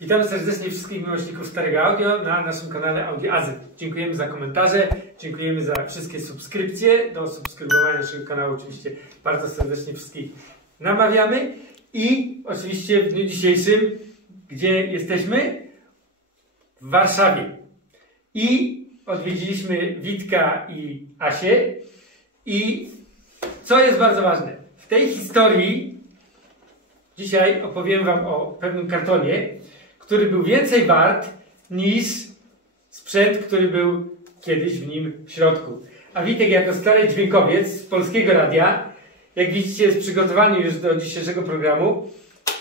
Witamy serdecznie wszystkich miłośników starego audio na naszym kanale Audio Azy. Dziękujemy za komentarze, dziękujemy za wszystkie subskrypcje. Do subskrybowania naszego kanału oczywiście bardzo serdecznie wszystkich namawiamy. I oczywiście w dniu dzisiejszym, gdzie jesteśmy? W Warszawie. I odwiedziliśmy Witka i Asię. I co jest bardzo ważne, w tej historii dzisiaj opowiem wam o pewnym kartonie, który był więcej wart niż sprzęt, który był kiedyś w nim w środku. A Witek jako stary dźwiękowiec z Polskiego Radia, jak widzicie, jest przygotowany już do dzisiejszego programu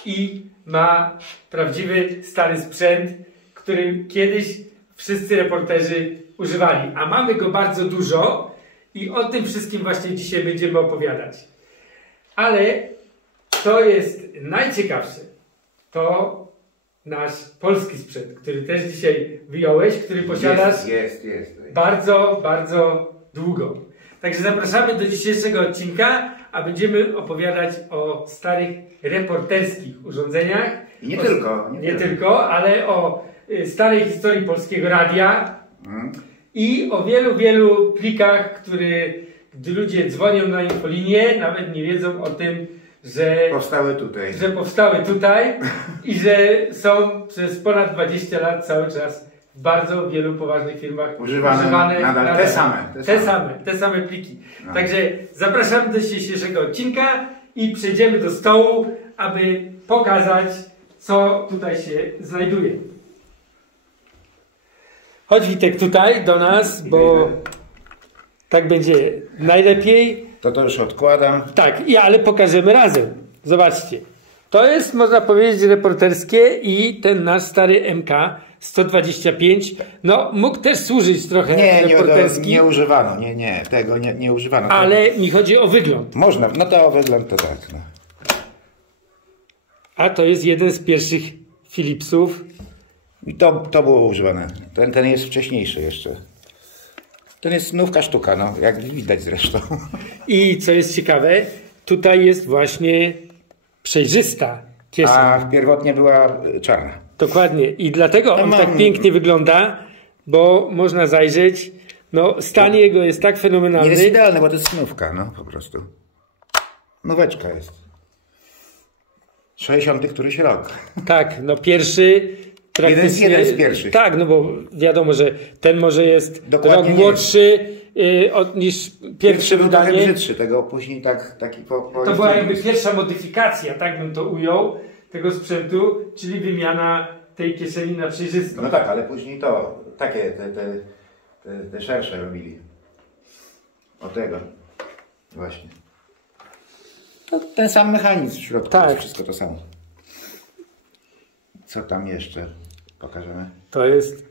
i ma prawdziwy stary sprzęt, który kiedyś wszyscy reporterzy używali. A mamy go bardzo dużo i o tym wszystkim właśnie dzisiaj będziemy opowiadać. Ale co jest najciekawsze, to nasz polski sprzęt, który też dzisiaj wyjąłeś, który posiadasz jest. bardzo, bardzo długo. Także zapraszamy do dzisiejszego odcinka, a będziemy opowiadać o starych reporterskich urządzeniach. I nie tylko, ale o starej historii Polskiego Radia i o wielu, wielu plikach, które gdy ludzie dzwonią na infolinię, nawet nie wiedzą o tym, że powstały tutaj i że są przez ponad 20 lat cały czas w bardzo wielu poważnych firmach używane nadal te same pliki. No. Także zapraszamy do dzisiejszego odcinka i przejdziemy do stołu, aby pokazać, co tutaj się znajduje. Chodź Witek tutaj do nas, bo tak będzie najlepiej. To już odkładam. Tak, ale pokażemy razem. Zobaczcie. To jest, można powiedzieć, reporterskie i ten nasz stary MK-125, no mógł też służyć trochę reporterski. Nie używano, tego nie używano. Ale mi chodzi o wygląd. Można, no to o wygląd to tak. No. A to jest jeden z pierwszych Philipsów. I to było używane. Ten jest wcześniejszy jeszcze. To jest nówka sztuka, no, jak widać zresztą. I co jest ciekawe, tutaj jest właśnie przejrzysta kieszeń. A pierwotnie była czarna. Dokładnie. I dlatego on tak pięknie wygląda, bo można zajrzeć. No, stan jego jest tak fenomenalny. Nie jest idealny, bo to jest nówka, no po prostu. Nóweczka jest. 60 któryś rok. Tak, no pierwszy. Jeden z pierwszych. Tak, no bo wiadomo, że ten może jest dokładnie rok młodszy niż pierwszy był wydanie. trochę brzydszy, tego później taki To była jakby pierwsza modyfikacja, tak bym to ujął, tego sprzętu, czyli wymiana tej kieszeni na przejrzystą. No tak, ale później to, takie te szersze robili. O tego. Właśnie. To ten sam mechanizm w środku, tak. Wszystko to samo. Co tam jeszcze pokażemy? To jest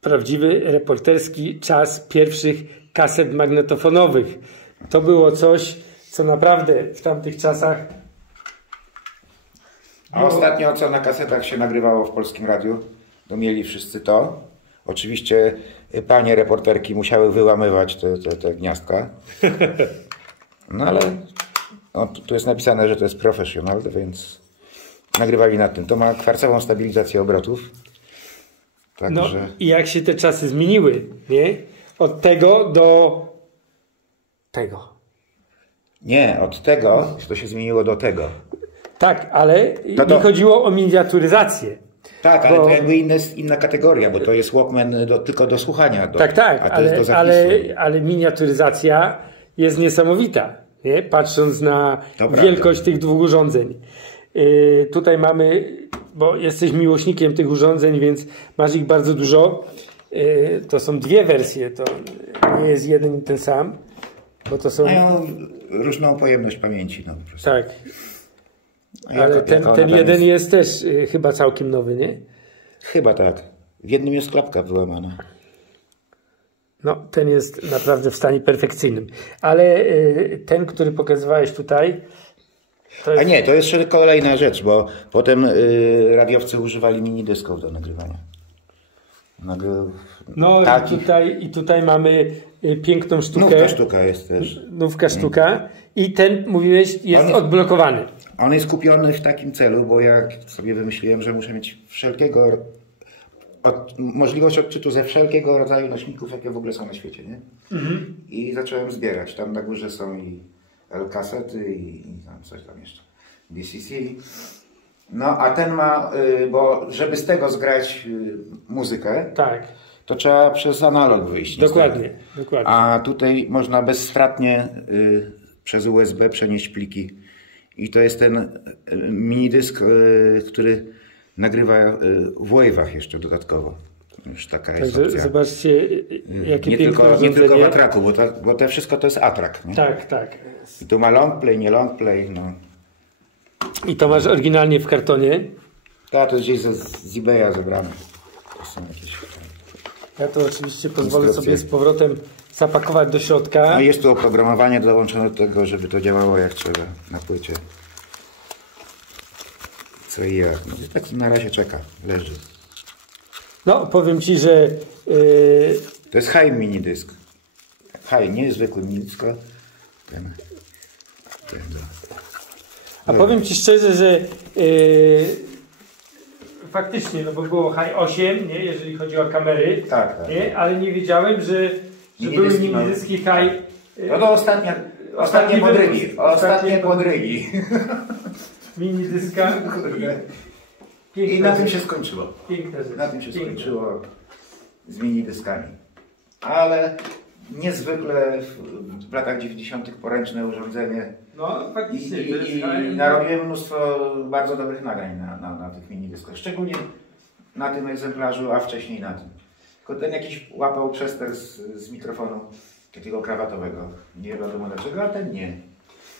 prawdziwy reporterski czas pierwszych kaset magnetofonowych. To było coś, co naprawdę w tamtych czasach... A ostatnio, co na kasetach się nagrywało w Polskim Radiu, to mieli wszyscy to. Oczywiście panie reporterki musiały wyłamywać te gniazdka. No ale tu jest napisane, że to jest professional, więc nagrywali nad tym. To ma kwarcową stabilizację obrotów. Także... No i jak się te czasy zmieniły, nie? Od tego do tego. Nie, od tego to się zmieniło do tego. Tak, ale mi chodziło o miniaturyzację. Tak, ale to jakby inna kategoria, bo to jest Walkman tylko do słuchania. Tak, ale miniaturyzacja jest niesamowita, nie? Patrząc na wielkość tych dwóch urządzeń. Tutaj mamy, bo jesteś miłośnikiem tych urządzeń, więc masz ich bardzo dużo. To są dwie wersje, to nie jest jeden i ten sam. Bo to są... Mają różną pojemność pamięci. No, po prostu. Tak. Ale ten jeden jest też chyba całkiem nowy, nie? Chyba tak. W jednym jest klapka wyłamana. No, ten jest naprawdę w stanie perfekcyjnym. Ale ten, który pokazywałeś tutaj... To jest... A nie, to jest jeszcze kolejna rzecz, bo potem radiowcy używali minidysków do nagrywania. No i tutaj mamy piękną sztukę. Nówka sztuka jest też. Nówka sztuka. I ten, mówiłeś, jest odblokowany. On jest kupiony w takim celu, bo ja sobie wymyśliłem, że muszę mieć możliwość odczytu ze wszelkiego rodzaju nośników, jakie w ogóle są na świecie, nie? I zacząłem zbierać. Tam na górze są i L-kasety i tam coś tam jeszcze. DCC. No a ten ma, bo żeby z tego zgrać muzykę, Tak. to trzeba przez analog wyjść. Dokładnie, dokładnie. A tutaj można bezstratnie przez USB przenieść pliki. I to jest ten minidysk, który nagrywa w wave'ach jeszcze dodatkowo. Już taka jest Także opcja. zobaczcie, jakie piękne urządzenie. Nie tylko w atraku, bo te wszystko to jest atrak. Nie? Tak, tak. I tu ma long play, nie long play. No. I to masz oryginalnie w kartonie. Tak, to jest gdzieś z eBaya zebrane. To są jakieś... Ja to oczywiście pozwolę Instrukcje. sobie z powrotem zapakować do środka. No jest tu oprogramowanie dołączone do tego, żeby to działało jak trzeba na płycie. Co i jak. No, tak na razie czeka, leży. No, powiem Ci, że To jest high minidysk. High, nie zwykły minidysk, tylko ten. a powiem Ci szczerze, że faktycznie, no bo było High 8, nie, jeżeli chodzi o kamery, Tak. nie, ale nie wiedziałem, że były minidyski High. No to ostatnie podrygi. Ostatnie podrygi. Minidyska. I na tym się skończyło. Piękne rzeczy. Na tym się Piękne. skończyło z minidyskami. Ale niezwykle w latach 90. poręczne urządzenie. No, faktycznie. to jest I narobiłem mnóstwo bardzo dobrych nagrań na tych minidyskach. Szczególnie na tym egzemplarzu, a wcześniej na tym. Tylko ten jakiś łapał przester z mikrofonu takiego krawatowego. Nie wiadomo dlaczego, a ten nie.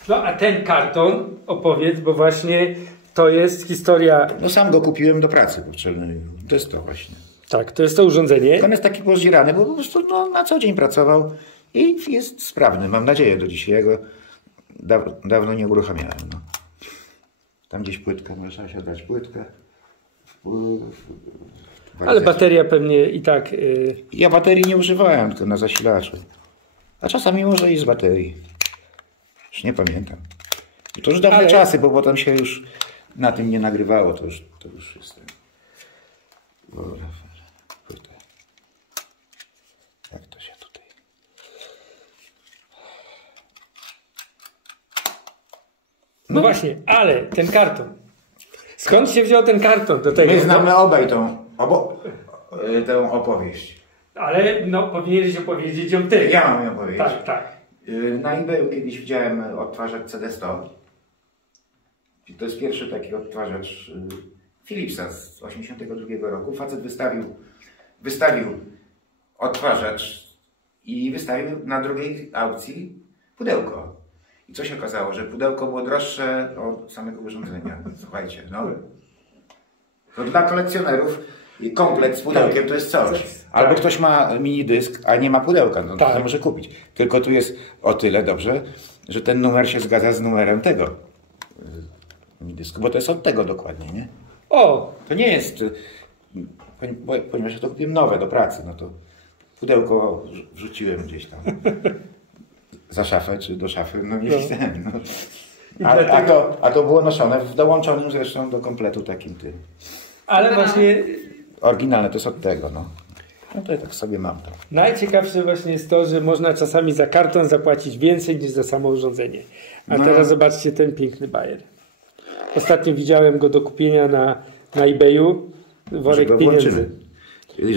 No, a ten karton opowiedz, bo właśnie to jest historia. No sam go kupiłem do pracy potrzebnej. To jest to właśnie. Tak, to jest to urządzenie. On jest taki pozdzierany, bo po prostu na co dzień pracował i jest sprawny. Mam nadzieję do dzisiaj. Ja go dawno nie uruchamiałem. No. Tam gdzieś płytkę, można się dać płytkę. Ale bateria pewnie i tak. Ja baterii nie używałem, tylko na zasilaczu. A czasami może i z baterii. Już nie pamiętam. To już dawne czasy, bo potem się już na tym nie nagrywało. To już jest. Jak to się tutaj... No właśnie, ale ten karton. Skąd się wziął ten karton do tego? My znamy obaj tę opowieść. Ale no, powinieneś opowiedzieć ją ty. Ja mam ją powiedzieć. Tak, tak. Na eBayu kiedyś widziałem odtwarzacz CD100. To jest pierwszy taki odtwarzacz Philipsa z 1982 roku. Facet wystawił odtwarzacz i wystawił na drugiej aukcji pudełko. I co się okazało? Że pudełko było droższe od samego urządzenia. Słuchajcie, no. To dla kolekcjonerów komplet z pudełkiem to jest coś. Albo ktoś ma minidysk, a nie ma pudełka, no to może kupić. Tylko tu jest o tyle dobrze, że ten numer się zgadza z numerem tego minidysku, bo to jest od tego dokładnie, nie? O! To nie jest, ponieważ ja to kupiłem nowe do pracy, no to pudełko wrzuciłem gdzieś tam za szafę czy do szafy, no nie widziałem. No. A to było noszone w dołączonym zresztą do kompletu takim tym. Ale właśnie oryginalne to jest od tego, no. No to ja tak sobie mam to. najciekawsze właśnie jest to, że można czasami za karton zapłacić więcej niż za samo urządzenie. A teraz zobaczcie ten piękny bajer. Ostatnio widziałem go do kupienia na eBayu. Worek pieniędzy.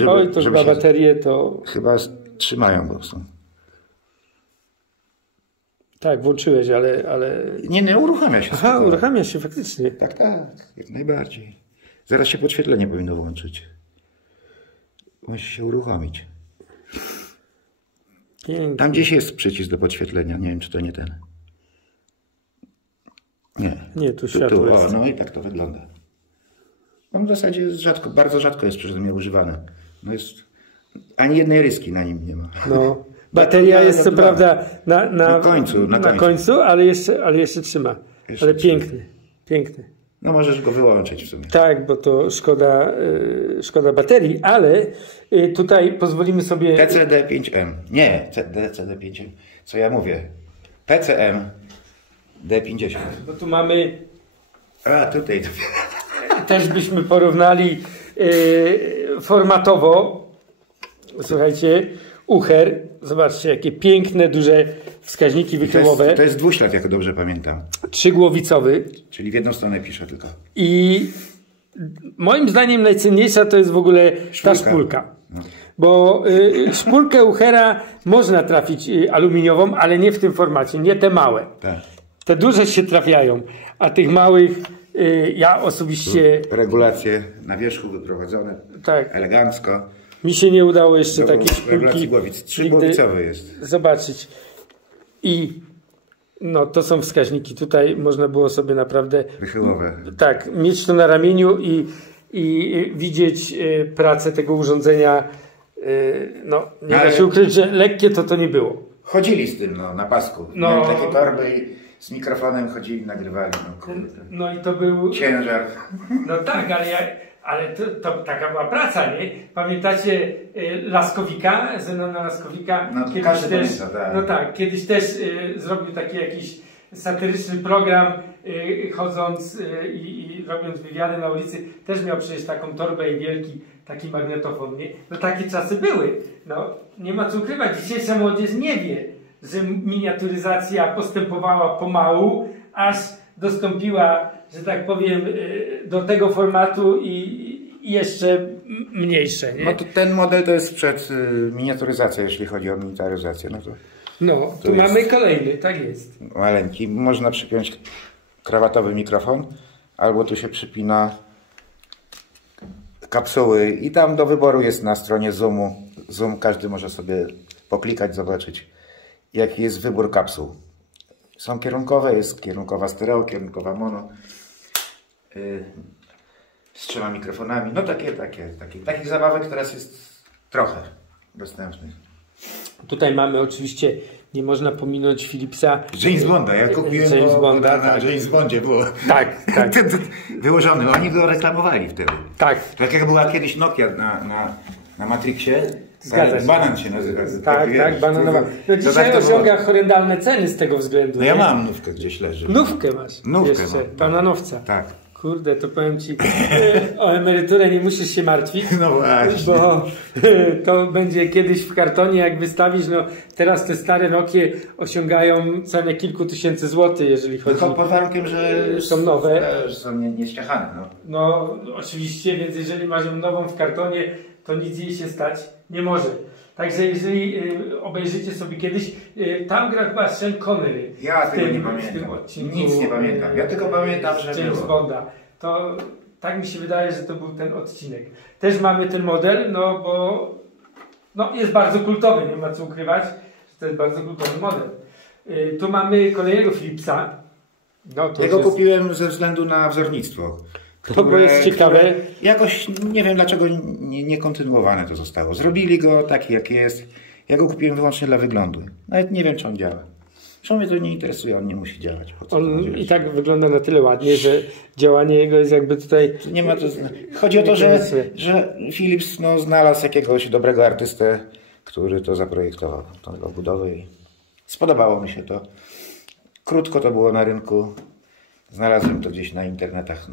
Oj, to chyba baterie to... Chyba trzymają po prostu. Tak, włączyłeś, ale... Nie, uruchamia się. Aha, uruchamia się faktycznie. Tak, jak najbardziej. Zaraz się podświetlenie powinno włączyć. Musi się uruchomić. Pięknie. Tam gdzieś jest przycisk do podświetlenia. Nie wiem, czy to nie ten. Nie, tu światło jest. No i tak to wygląda. No w zasadzie bardzo rzadko jest przeze mnie używane. No jest, ani jednej ryski na nim nie ma. No. Bateria jest co prawda na końcu, ale jeszcze trzyma. Ale piękny. No możesz go wyłączyć w sumie. Tak, bo to szkoda baterii, ale tutaj pozwolimy sobie... TCD5M. Nie, TCD5M. Co ja mówię? PCM D50. Bo tu mamy A, tutaj. Też byśmy porównali formatowo. Słuchajcie, Uher, zobaczcie, jakie piękne, duże wskaźniki wychyłowe. To jest dwuślad, jak dobrze pamiętam. Trzygłowicowy. Czyli w jedną stronę piszę tylko. I moim zdaniem najcenniejsza to jest w ogóle ta szpulka. No. Bo szpulkę Uchera można trafić aluminiową, ale nie w tym formacie, nie te małe. Tak. Te duże się trafiają, a tych małych ja osobiście... Regulacje na wierzchu wyprowadzone, Tak. elegancko. Mi się nie udało jeszcze takiej Regulacji szpulki głowic. Trzygłowicowy jest. zobaczyć. I no, to są wskaźniki. Tutaj można było sobie naprawdę... Wychyłowe. Tak, mieć to na ramieniu i widzieć pracę tego urządzenia. No, nie da się ukryć, że lekkie to nie było. Chodzili z tym na pasku. No. Miałem takie torby i z mikrofonem chodzili, nagrywali. No, kurde. No i to był... Ciężar. No tak, ale to taka była praca, nie? Pamiętacie Laskowika, Zenona Laskowika? No, kiedyś każdy też, pamięta, tak. No tak, kiedyś też zrobił taki jakiś satyryczny program, chodząc i robiąc wywiady na ulicy. Też miał przecież taką torbę i wielki taki magnetofon, nie? No takie czasy były. No, nie ma co ukrywać. Dzisiejsza młodzież nie wie, że miniaturyzacja postępowała pomału, aż dostąpiła, że tak powiem, do tego formatu i jeszcze mniejsze. Nie? No to ten model to jest przed miniaturyzacją, jeśli chodzi o militaryzację. No to no, tu jest... mamy kolejny, tak jest. Maleńki. Można przypiąć krawatowy mikrofon, albo tu się przypina kapsuły i tam do wyboru jest na stronie Zoomu. Zoom, każdy może sobie poklikać, zobaczyć jaki jest wybór kapsuł. Są kierunkowe, jest kierunkowa stereo, kierunkowa mono. Z 3 mikrofonami. No takich zabawek teraz jest trochę dostępnych. Tutaj mamy oczywiście, nie można pominąć Philipsa. James Bonda, ja kupiłem James go Bonda, na tak. James Bondzie było. Tak, tak. Wyłożony, oni go reklamowali wtedy. Tak. Tak jak była kiedyś Nokia na Matrixie. Zgadza się. Banan się nazywa. Tak, bananowa. No dzisiaj to osiąga horrendalne ceny z tego względu. No ja nie? mam nówkę gdzieś leży. Nówkę masz. Nówkę jeszcze, mam. bananowca. Tak. Kurde, to powiem ci, o emeryturę nie musisz się martwić. No właśnie. Bo to będzie kiedyś w kartonie, jak wystawisz, no teraz te stare Nokie osiągają cenę kilku tysięcy złotych, jeżeli chodzi... Tylko pod warunkiem, że są nowe. Że są nieściachane. No oczywiście, więc jeżeli masz ją nową w kartonie, to nic jej się stać nie może. Także jeżeli obejrzycie sobie kiedyś, tam gra chyba Sean Connery. Ja tego nie pamiętam. W tym odcinku, Nic nie pamiętam. Ja tylko pamiętam, że James było. Bonda. To tak mi się wydaje, że to był ten odcinek. Też mamy ten model, no bo no, jest bardzo kultowy, nie ma co ukrywać, że to jest bardzo kultowy model. Tu mamy kolejnego Philipsa. No, to Ja go jest... kupiłem ze względu na wzornictwo. To bo jest ciekawe. Jakoś nie wiem dlaczego nie kontynuowane to zostało. Zrobili go taki jaki jest. Ja go kupiłem wyłącznie dla wyglądu. Nawet nie wiem czy on działa. Zresztą mnie to nie interesuje, on nie musi działać. On i tak wygląda na tyle ładnie, że działanie jego jest jakby tutaj... Nie ma to... Chodzi o to, że Philips znalazł jakiegoś dobrego artystę, który to zaprojektował, tą budowę i spodobało mi się to. Krótko to było na rynku. Znalazłem to gdzieś na internetach.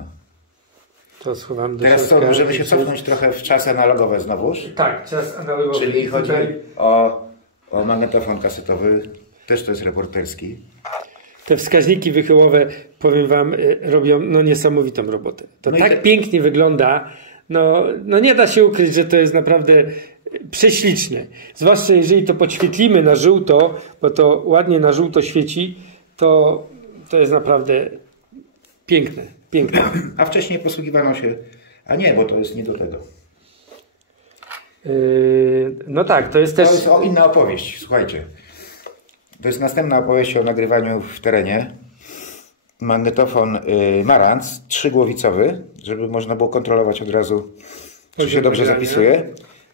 To schowam do Teraz środka. to, żeby się cofnąć trochę w czasy analogowe znowuż. Tak, czas analogowy. Czyli chodzi Tutaj o magnetofon kasetowy. Też to jest reporterski. te wskaźniki wychyłowe, powiem wam, robią niesamowitą robotę. To No tak pięknie wygląda. No nie da się ukryć, że to jest naprawdę prześliczne. Zwłaszcza jeżeli to podświetlimy na żółto, bo to ładnie na żółto świeci, to jest naprawdę piękne. Piękne. A wcześniej posługiwano się... A nie, bo to jest nie do tego. No tak, to jest też... To jest inna opowieść, słuchajcie. To jest następna opowieść o nagrywaniu w terenie. Magnetofon Marantz, 3-głowicowy, żeby można było kontrolować od razu, czy się dobrze zapisuje.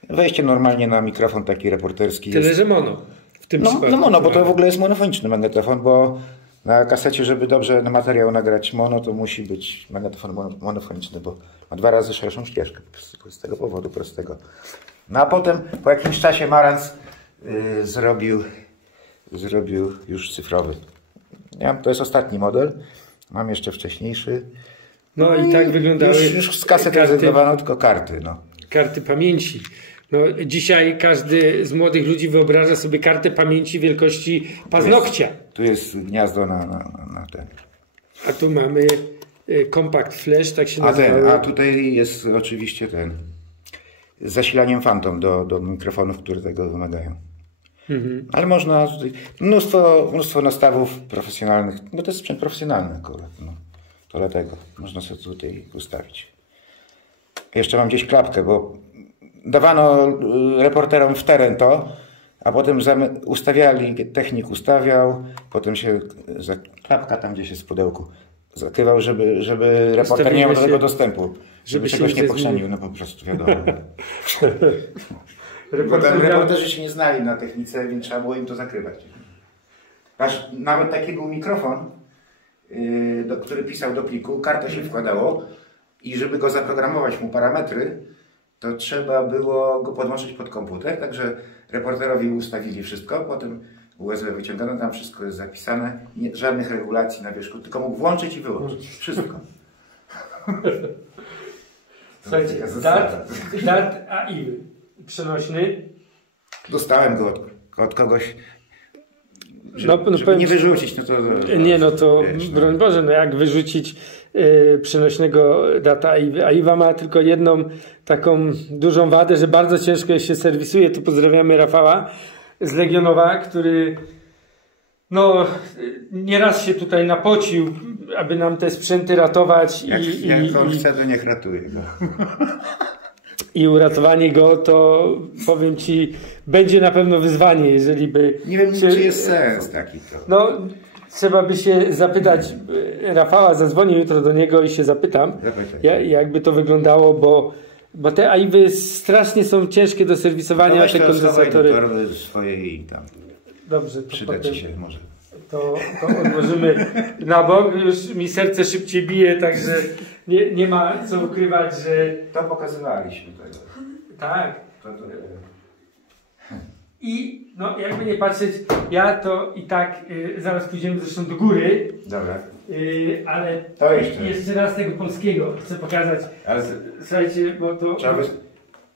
Wejście normalnie na mikrofon taki reporterski. Tyle, że mono. W tym no mono, bo to w ogóle jest monofoniczny magnetofon, bo na kasecie, żeby dobrze na materiał nagrać mono, to musi być magnetofon monofoniczny, bo ma 2 razy szerszą ścieżkę. Z tego powodu prostego. No a potem po jakimś czasie Marantz zrobił już cyfrowy. To jest ostatni model. Mam jeszcze wcześniejszy. No i tak wyglądały już z kaset rezygnowano, tylko karty. No. Karty pamięci. No, dzisiaj każdy z młodych ludzi wyobraża sobie kartę pamięci wielkości paznokcia. Tu jest gniazdo na ten. A tu mamy Compact Flash, tak się nazywa. A tutaj jest oczywiście ten z zasilaniem Phantom do mikrofonów, które tego wymagają. Ale można mnóstwo nastawów profesjonalnych, bo to jest sprzęt profesjonalny akurat. No. To dlatego można sobie tutaj ustawić. Jeszcze mam gdzieś klapkę, bo dawano reporterom w teren to, a potem ustawiali, technik ustawiał, potem się klapka tam gdzieś jest w pudełku zakrywał, żeby reporter nie miał do tego dostępu. Żeby czegoś nie pochrzanił, no po prostu wiadomo. Reporterzy się nie znali na technice, więc trzeba było im to zakrywać. Nawet taki był mikrofon, który pisał do pliku, kartę się wkładało i żeby go zaprogramować mu parametry, to trzeba było go podłączyć pod komputer, także reporterowi ustawili wszystko, potem USB wyciągano, tam wszystko jest zapisane, żadnych regulacji na wierzchu, tylko mógł włączyć i wyłączyć. Wszystko. Słuchajcie, DAT AI przenośny. Dostałem go od kogoś, żeby nie wyrzucić. No to broń Boże, no jak wyrzucić przenośnego data AI? AIWA ma tylko jedną taką dużą wadę, że bardzo ciężko się serwisuje. Tu pozdrawiamy Rafała z Legionowa, który no nieraz się tutaj napocił, aby nam te sprzęty ratować. Jak on chce, to niech ratuje go. I uratowanie go, to powiem Ci, będzie na pewno wyzwanie, jeżeli by... Nie wiem, czy jest sens taki. No, trzeba by się zapytać Rafała, zadzwonię jutro do niego i się zapytam, jakby to wyglądało, bo te AIWy strasznie są ciężkie do serwisowania, te kondensatory. Swojej tam. Dobrze, to przyda potem... ci się może. To odłożymy na bok. Już mi serce szybciej bije, także nie ma co ukrywać, że... To pokazywaliśmy tego. Tak. I no jakby nie patrzeć, ja to i tak zaraz pójdziemy zresztą do góry. Dobra. Ale to jeszcze raz tego polskiego chcę pokazać. Ale... Słuchajcie, bo to...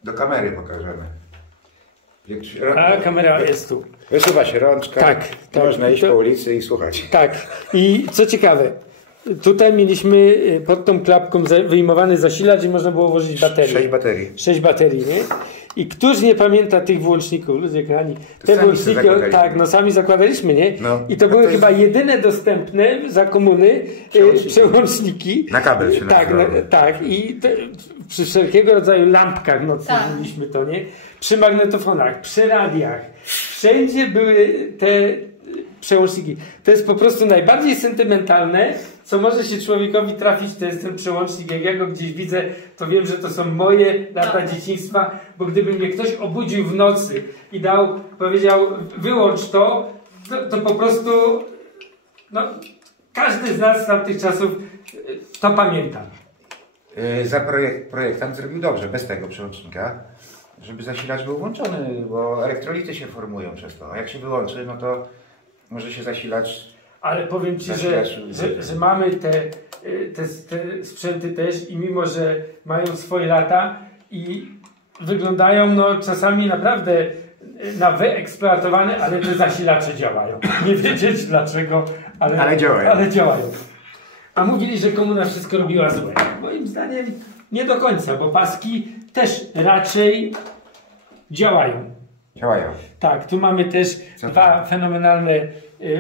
Do kamery pokażemy. A kamera jest tu. Wysuwa się rączka. Tak. Można iść po ulicy i słuchać. Tak. I co ciekawe, tutaj mieliśmy pod tą klapką wyjmowany zasilacz i można było włożyć baterię. 6 baterii, nie? I któż nie pamięta tych włączników? Ludzie kochani. Te włączniki, tak, no sami zakładaliśmy, nie? No, i to były chyba jedyne dostępne za komuny przełączniki. Na kabel się tak. I przy wszelkiego rodzaju lampkach nocnych mieliśmy to, nie? Przy magnetofonach, przy radiach. Wszędzie były te przełączniki. To jest po prostu najbardziej sentymentalne, co może się człowiekowi trafić, to jest ten przełącznik. Jak ja go gdzieś widzę, to wiem, że to są moje lata dzieciństwa, bo gdyby mnie ktoś obudził w nocy i powiedział wyłącz to po prostu no, każdy z nas z tamtych czasów to pamięta. Projektant zrobił dobrze, bez tego przełącznika, żeby zasilacz był włączony, bo elektrolity się formują przez to. A jak się wyłączy, no to może się zasilacz... Ale powiem Ci, że mamy te sprzęty też i mimo, że mają swoje lata i wyglądają no czasami naprawdę na wyeksploatowane, ale te zasilacze działają. Nie wiedzieć dlaczego, ale działają. A mówili, że komuna wszystko robiła złe. Moim zdaniem nie do końca, bo paski też raczej działają. Tak, tu mamy też dwa fenomenalne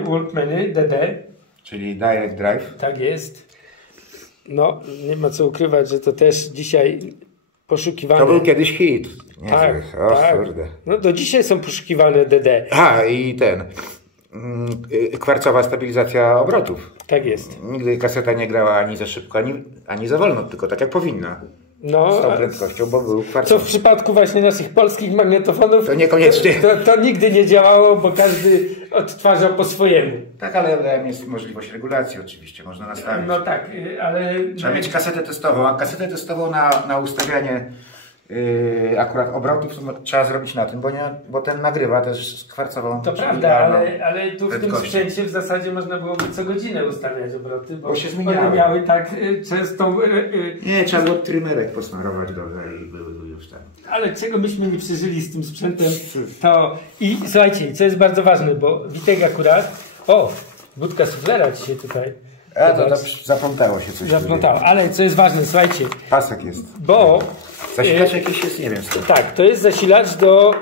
Walkmany DD. Czyli Direct Drive. Tak jest. No, nie ma co ukrywać, że to też dzisiaj poszukiwane. To był kiedyś hit. Tak. Kurde. No do dzisiaj są poszukiwane DD. I kwarcowa stabilizacja obrotów. Tak jest. Nigdy kaseta nie grała ani za szybko, ani za wolno, tylko tak jak powinna. No, z tą prędkością, bo był kwarcowy. Co w przypadku właśnie naszych polskich magnetofonów to niekoniecznie. To nigdy nie działało, bo każdy odtwarzał po swojemu. Tak, ale jest możliwość regulacji oczywiście, można nastawić. No tak, ale... Trzeba mieć kasetę testową, a kasetę testową na ustawianie akurat obrotów trzeba zrobić na tym, bo ten nagrywa też z kwarcową. To prawda, ale tu w tym sprzęcie w zasadzie można byłoby co godzinę ustawiać obroty, bo się zmieniały. One miały tak często... Nie, trzeba było trymerek posmarować dobrze i były już tam. Ale czego myśmy nie przeżyli z tym sprzętem, to... I słuchajcie, co jest bardzo ważne, bo Witek akurat... O, budka suflera dzisiaj tutaj. To zaplątało się coś. Zaplątało, ale co jest ważne, słuchajcie. Pasek jest. Bo... Zasilacz jakiś jest, nie wiem. Tak, to jest zasilacz do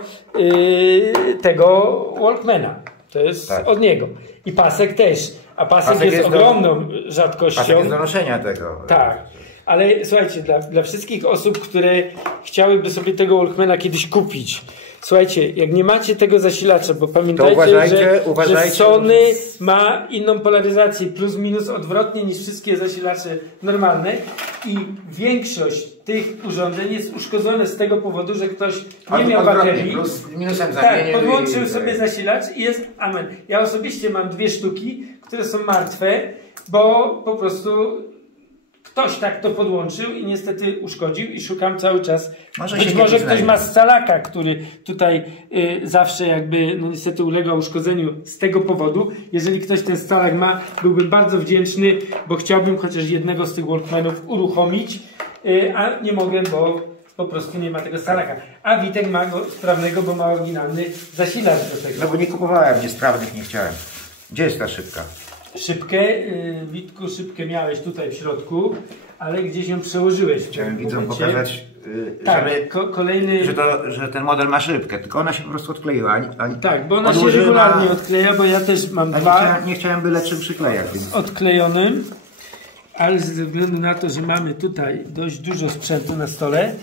tego Walkmana. To jest od niego. I pasek też. A pasek jest ogromną rzadkością. Pasek jest do noszenia tego. Tak. Ale słuchajcie, dla wszystkich osób, które chciałyby sobie tego Walkmana kiedyś kupić, słuchajcie, jak nie macie tego zasilacza, bo pamiętajcie, że Sony ma inną polaryzację, plus minus odwrotnie niż wszystkie zasilacze normalne i większość tych urządzeń jest uszkodzone z tego powodu, że ktoś nie miał baterii. Plus minusem podłączył sobie zasilacz i jest amen. Ja osobiście mam 2 sztuki, które są martwe, bo po prostu ktoś tak to podłączył i niestety uszkodził i szukam cały czas. Być może ktoś ma scalaka, który tutaj zawsze jakby no niestety ulegał uszkodzeniu z tego powodu. Jeżeli ktoś ten scalak ma, byłbym bardzo wdzięczny, bo chciałbym chociaż jednego z tych Walkmanów uruchomić, a nie mogę, bo po prostu nie ma tego scalaka. A Witek ma go sprawnego, bo ma oryginalny zasilacz do tego. No bo nie kupowałem niesprawnych, nie chciałem. Gdzie jest ta szybka? Szybkę, Witku, szybkę miałeś tutaj w środku, ale gdzieś ją przełożyłeś. Chciałem widzom pokazać, kolejny... że ten model ma szybkę, tylko ona się po prostu odkleiła. Tak, bo ona się regularnie odkleja, bo ja też mam dwa. Nie chciałem byle czym przyklejać. Z odklejonym, ale ze względu na to, że mamy tutaj dość dużo sprzętu na stole.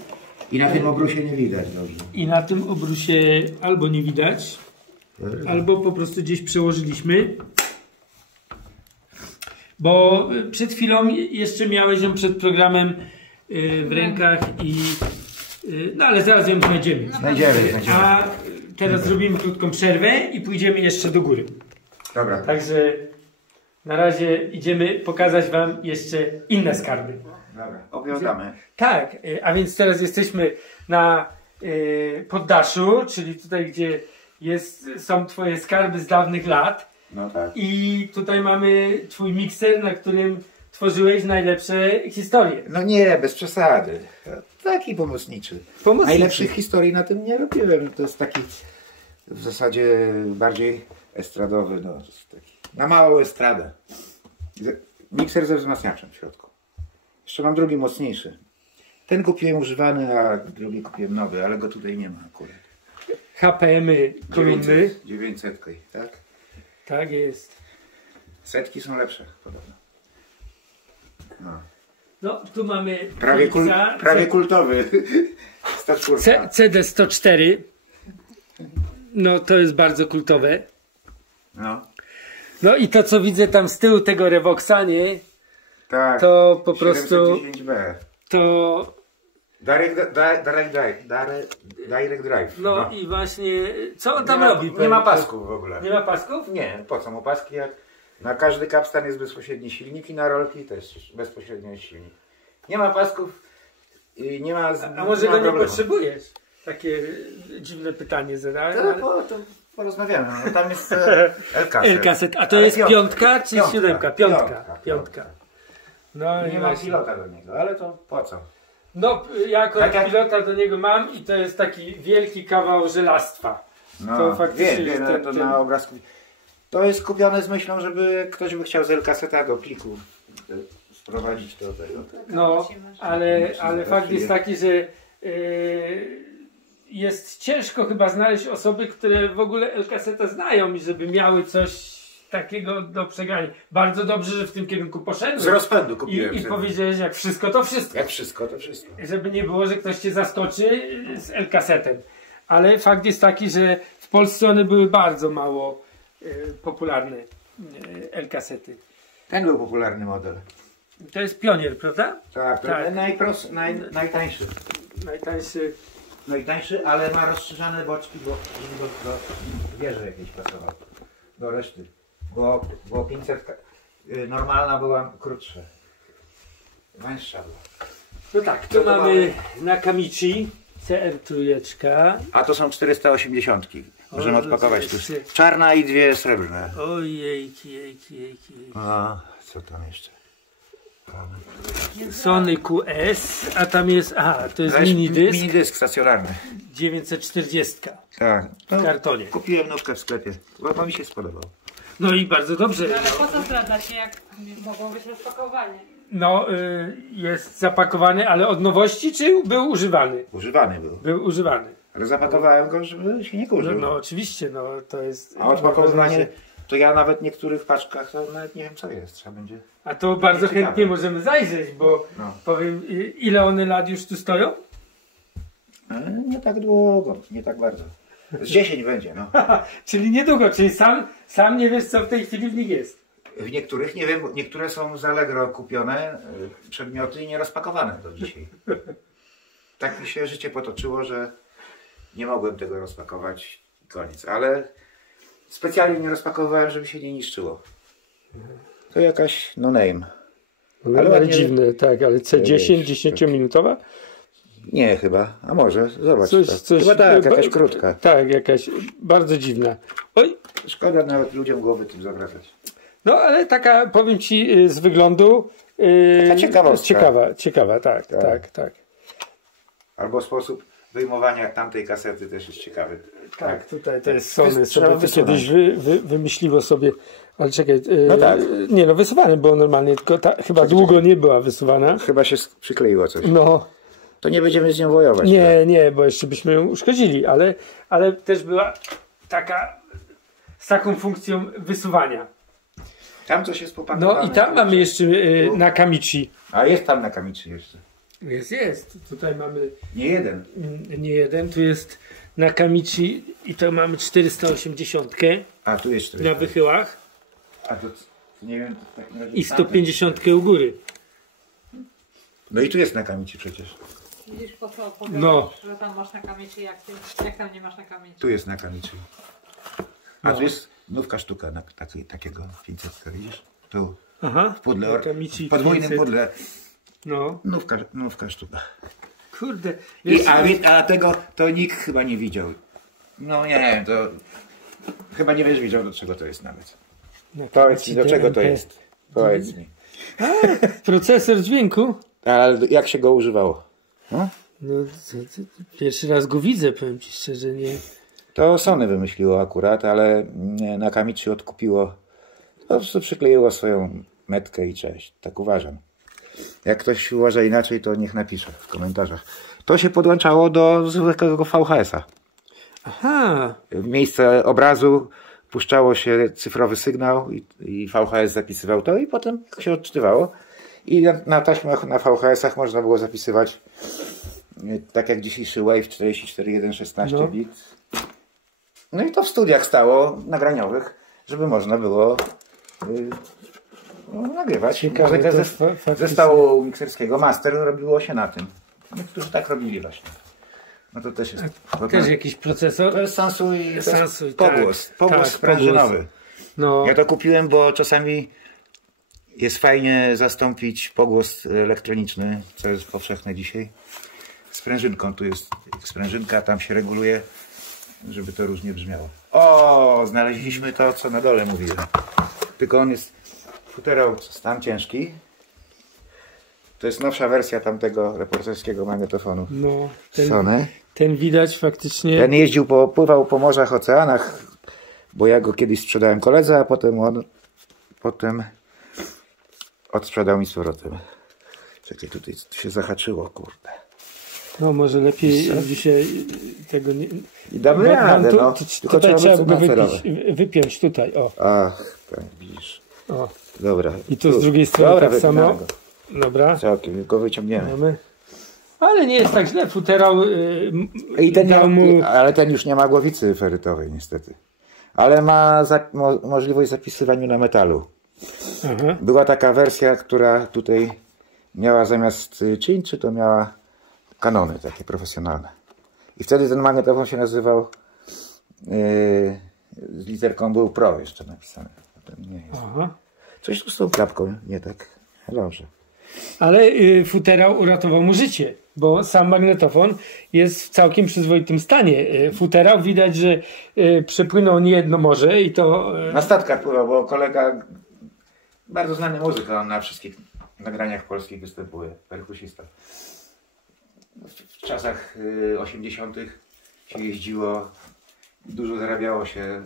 I na tym obrusie nie widać dobrze. I na tym obrusie albo nie widać, albo po prostu gdzieś przełożyliśmy. Bo przed chwilą jeszcze miałeś ją przed programem w rękach i no ale zaraz ją znajdziemy. A teraz zrobimy krótką przerwę i pójdziemy jeszcze do góry. Dobra. Także na razie idziemy pokazać wam jeszcze inne skarby. Dobra, opowiadamy. Tak, a więc teraz jesteśmy na poddaszu, czyli tutaj gdzie są twoje skarby z dawnych lat. No tak. I tutaj mamy twój mikser, na którym tworzyłeś najlepsze historie. No nie, bez przesady. Taki pomocniczy. Najlepszych historii na tym nie robiłem. To jest taki w zasadzie bardziej estradowy. No, to jest taki, na małą estradę. Mikser ze wzmacniaczem w środku. Jeszcze mam drugi mocniejszy. Ten kupiłem używany, a drugi kupiłem nowy, ale go tutaj nie ma akurat. HPM-y kolumny. 900, tak? Tak jest. Setki są lepsze podobno. No, tu mamy prawie kultowy. 104. CD104. No, to jest bardzo kultowe. No i to, co widzę tam z tyłu tego Revoxa, nie? Tak. To po prostu... 710B. To... Direct Drive. No i właśnie, co on tam robi? Nie ma pasków w ogóle. Nie ma pasków? Nie, po co mu paski, jak na każdy kapstan jest bezpośredni silnik i na rolki też bezpośredni silnik. Nie ma pasków i nie ma... A może go nie potrzebujesz? Takie dziwne pytanie zadałem. To porozmawiamy. No, tam jest L-kaset. A to jest piątka czy siódemka? Piątka. No nie ma pilota do niego, ale to po co? No, ja jako pilota do niego mam i to jest taki wielki kawał żelastwa. No, to faktycznie wiem, to na obrazku. To jest kupione z myślą, żeby ktoś by chciał z L-kaseta do pliku sprowadzić do tego. No, ale fakt jest taki, że jest ciężko chyba znaleźć osoby, które w ogóle L-kaseta znają i żeby miały coś takiego do przegrania. Bardzo dobrze, że w tym kierunku poszedłem. Z rozpędu kupiłem. I powiedziałeś, jak wszystko to wszystko. Jak wszystko to wszystko. Żeby nie było, że ktoś cię zaskoczy z L-kasetem. Ale fakt jest taki, że w Polsce one były bardzo mało popularne, L-kasety. Ten był popularny model. To jest Pionier, prawda? Tak, to najtańszy. Najtańszy, ale ma rozszerzane boczki, bo do wieży jakiejś pasował. Do reszty. Było 500. Normalna była krótsza. Węższa była. No tak, tu mamy Nakamichi. CR3. A to są 480. Możemy O, odpakować tu. jeszcze. Czarna i dwie srebrne. Ojejki. A co tam jeszcze? Sony QS, a tam jest, aha, to jest To jest mini Minidysk stacjonarny. 940 Tak. w kartonie. Kupiłem nóżkę w sklepie, bo mi się spodobał. No i bardzo dobrze. No ale po co zdradza się, jak mogą być rozpakowanie? No, jest zapakowany, ale od nowości, czy był używany? Używany był. Był używany. Ale zapakowałem go, żeby się nie No, kurzył. no oczywiście, no to jest... A odpakowywanie, to ja nawet w niektórych paczkach to nawet nie wiem co jest. Trzeba będzie... A to bardzo Ciekawe. chętnie możemy zajrzeć, bo No. powiem, ile one lat już tu stoją? Nie tak długo, nie tak bardzo. Z 10 będzie, no. Czyli niedługo, czyli sam nie wiesz, co w tej chwili w nich jest. W niektórych, nie wiem, bo niektóre są z Allegro kupione przedmioty i nie rozpakowane do dzisiaj. Tak mi się życie potoczyło, że nie mogłem tego rozpakować i koniec. Ale specjalnie nie rozpakowałem, żeby się nie niszczyło. To jakaś no name. Ale ładnie- dziwne, tak, ale C10, Wiesz, 10-minutowa? Nie chyba, a może, zobacz. Coś, Chyba tak, jakaś ba- krótka. Tak, jakaś bardzo dziwna. Oj, Szkoda nawet ludziom głowy tym zawracać. no ale taka, powiem ci, z wyglądu Taka ciekawostka. ciekawa, tak. Albo sposób wyjmowania tamtej kasety też jest ciekawy. Tak, tutaj to jest Sony, Trzeba sobie to wysunąć. kiedyś wymyśliło sobie, ale czekaj, No tak. nie no, wysuwane było normalnie, tylko chyba długo nie była wysuwana. Chyba się przykleiło coś. No, To nie będziemy z nią wojować. nie, bo jeszcze byśmy ją uszkodzili, ale też była taka, z taką funkcją wysuwania. Tam coś jest popakowane. No i tam mamy jeszcze Nakamichi. A jest tam Nakamichi jeszcze. Jest. Tutaj mamy Nie jeden. nie jeden, tu jest Nakamichi i to mamy 480 A tu jest na 400. wychyłach A to nie wiem. To tak i 150 u góry. No i tu jest Nakamichi przecież. Widzisz, po co No. opowiadasz, że tam masz na kamieci, jak tam nie masz na kamieci? Tu jest Nakamichi. A No. tu jest nówka sztuka takiego 500, widzisz? Tu. Aha, W pudle. Nakamichi W podwójnym 500. pudle. No, Nówka sztuka. kurde. Wiesz, A tego to nikt chyba nie widział. No nie wiem, to chyba nie będziesz wiedział do czego to jest nawet. Powiedz mi, do czego to jest. Powiedz mi. Procesor dźwięku? Ale jak się go używało? No? No, pierwszy raz go widzę, powiem ci szczerze, nie. To Sony wymyśliło akurat, ale Nakamichi odkupiło. Po prostu przykleiło swoją metkę i cześć. Tak uważam. Jak ktoś uważa inaczej, to niech napisze w komentarzach. To się podłączało do zwykłego VHS-a. Aha, W miejsce obrazu puszczało się cyfrowy sygnał i VHS zapisywał to i potem się odczytywało. I na taśmach, na VHS-ach można było zapisywać tak jak dzisiejszy Wave 44.1.16 No. bit. No i to w studiach stało nagraniowych, żeby można było nagrywać. Ciekawe, Muzykę to ze faktycznie. stołu mikserskiego Master robiło się na tym. Niektórzy tak robili właśnie. No to też jest. też jakiś procesor. To jest Sansui, to Sansui, jest pogłos. tak, Pogłos tak, sprężynowy. No, Ja to kupiłem, bo czasami jest fajnie zastąpić pogłos elektroniczny, co jest powszechne dzisiaj, sprężynką. Tu jest sprężynka, tam się reguluje, żeby to różnie brzmiało. O, znaleźliśmy to, co na dole mówiłem. Tylko on jest futerał stan ciężki. To jest nowsza wersja tamtego reporterskiego magnetofonu. no Sony. ten widać faktycznie. Ten jeździł, pływał po morzach, oceanach, bo ja go kiedyś sprzedałem koledze, a potem on odsprzedał mi z powrotem. Czekaj, tutaj się zahaczyło, kurde. No może lepiej dzisiaj tego nie. I damy Bo radę, no. Tylko tutaj trzeba go masterowe. wypiąć tutaj, o. Ach, tak, widzisz. O. Dobra. I tu z drugiej strony Dobra, tak samo. wypinamy go. Dobra. Całkiem, go wyciągniemy. Mamy. Ale nie jest tak źle. Futerał I ten dał mu... ale ten już nie ma głowicy ferytowej niestety. Ale ma możliwość zapisywania na metalu. Aha. Była taka wersja, która tutaj miała zamiast czyńczy, to miała kanony takie profesjonalne. I wtedy ten magnetofon się nazywał z literką był Pro jeszcze napisane. Nie jest. Aha. Coś tu z tą klapką, nie tak. Dobrze. Ale futerał uratował mu życie, bo sam magnetofon jest w całkiem przyzwoitym stanie. Futerał widać, że przepłynął niejedno morze i to... Na statkach pływał, bo kolega, bardzo znany muzyk, on na wszystkich nagraniach polskich występuje, perkusista. W czasach 80. się jeździło, dużo zarabiało się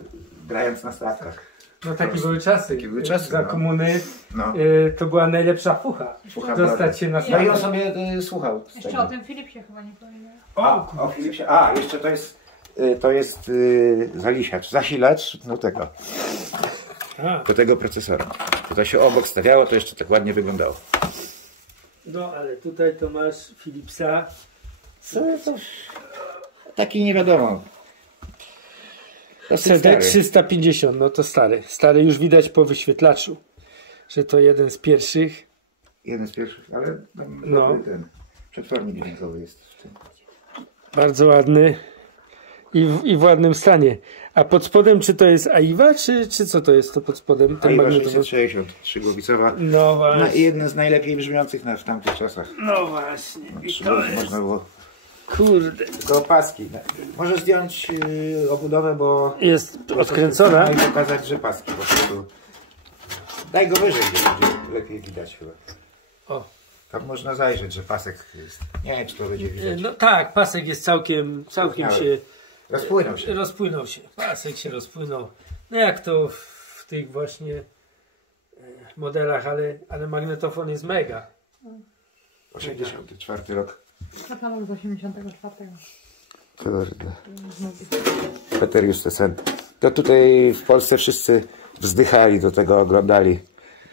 grając na statkach. No takie były czasy. Takie były czasy, Za no. komuny No. To była najlepsza fucha. Dostać się na No i statek. on sobie słuchał. z Jeszcze tego. o tym Filipsie chyba nie powiedziałem. O Filipsie. Jeszcze to jest zalisiacz, zasilacz do tego. Do tego procesora. To się obok stawiało, to jeszcze tak ładnie wyglądało. No ale tutaj to masz Philipsa. Co to? Taki nie wiadomo. CD 350, no to stary. Stary już widać po wyświetlaczu, że to jeden z pierwszych. Jeden z pierwszych, ale tam No. ten przetwornik dźwiękowy jest w tym. Bardzo ładny i w ładnym stanie. A pod spodem czy to jest AIWA, czy co to jest to pod spodem? Ten AIWA magnetofon? 660, trzygłowicowa. No właśnie. Jedna z najlepiej brzmiących w tamtych czasach. No właśnie. I to jest... Można było. Kurde. Tylko paski. Możesz zdjąć obudowę, bo Jest odkręcona. No i pokazać, że paski po prostu. Daj go wyżej, będzie lepiej widać chyba. O. Tam można zajrzeć, że pasek jest. Nie wiem, czy to będzie widać. No tak, pasek jest całkiem się... Rozpłynął się. Pasek się rozpłynął. No jak to w tych właśnie modelach, ale magnetofon jest mega. 84 rok. Katalog z 84. Kurde. Peter Justesen. To tutaj w Polsce wszyscy wzdychali do tego, oglądali.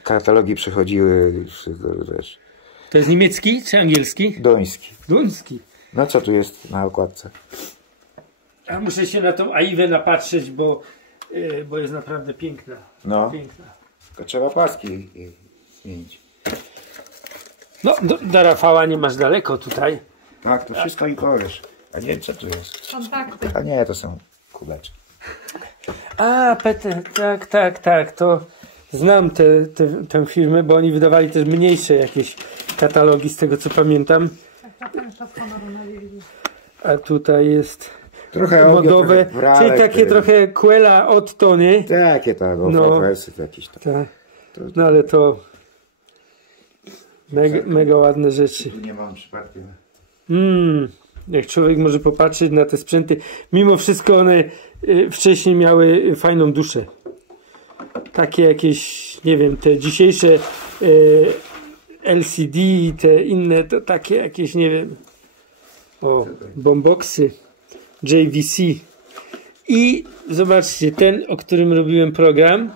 Katalogi przechodziły. Wiesz. To jest niemiecki czy angielski? Duński. Duński. No co tu jest na okładce? Ja muszę się na tą AIWę napatrzeć, bo jest naprawdę piękna. No. Piękna. Tylko trzeba paski zmienić. No, do Rafała nie masz daleko tutaj. Tak, to wszystko mi powiesz. A nie wiem, co tu jest. Kontakty. A nie, to są kubeczki. A, Peter, tak, to znam tę firmę, bo oni wydawali też mniejsze jakieś katalogi, z tego co pamiętam. Tak, czas honoru na DVD. A tutaj jest Trochę modowe, czyli takie trochę Quella od Tony. Takie tak, OVS jakieś tam. Tak. No ale to mega ładne rzeczy. Tu nie mam przypadkiem. Jak człowiek może popatrzeć na te sprzęty, mimo wszystko one wcześniej miały fajną duszę. Takie jakieś, nie wiem, te dzisiejsze LCD i te inne, to takie jakieś, nie wiem, boomboxy, JVC. I zobaczcie, ten, o którym robiłem program,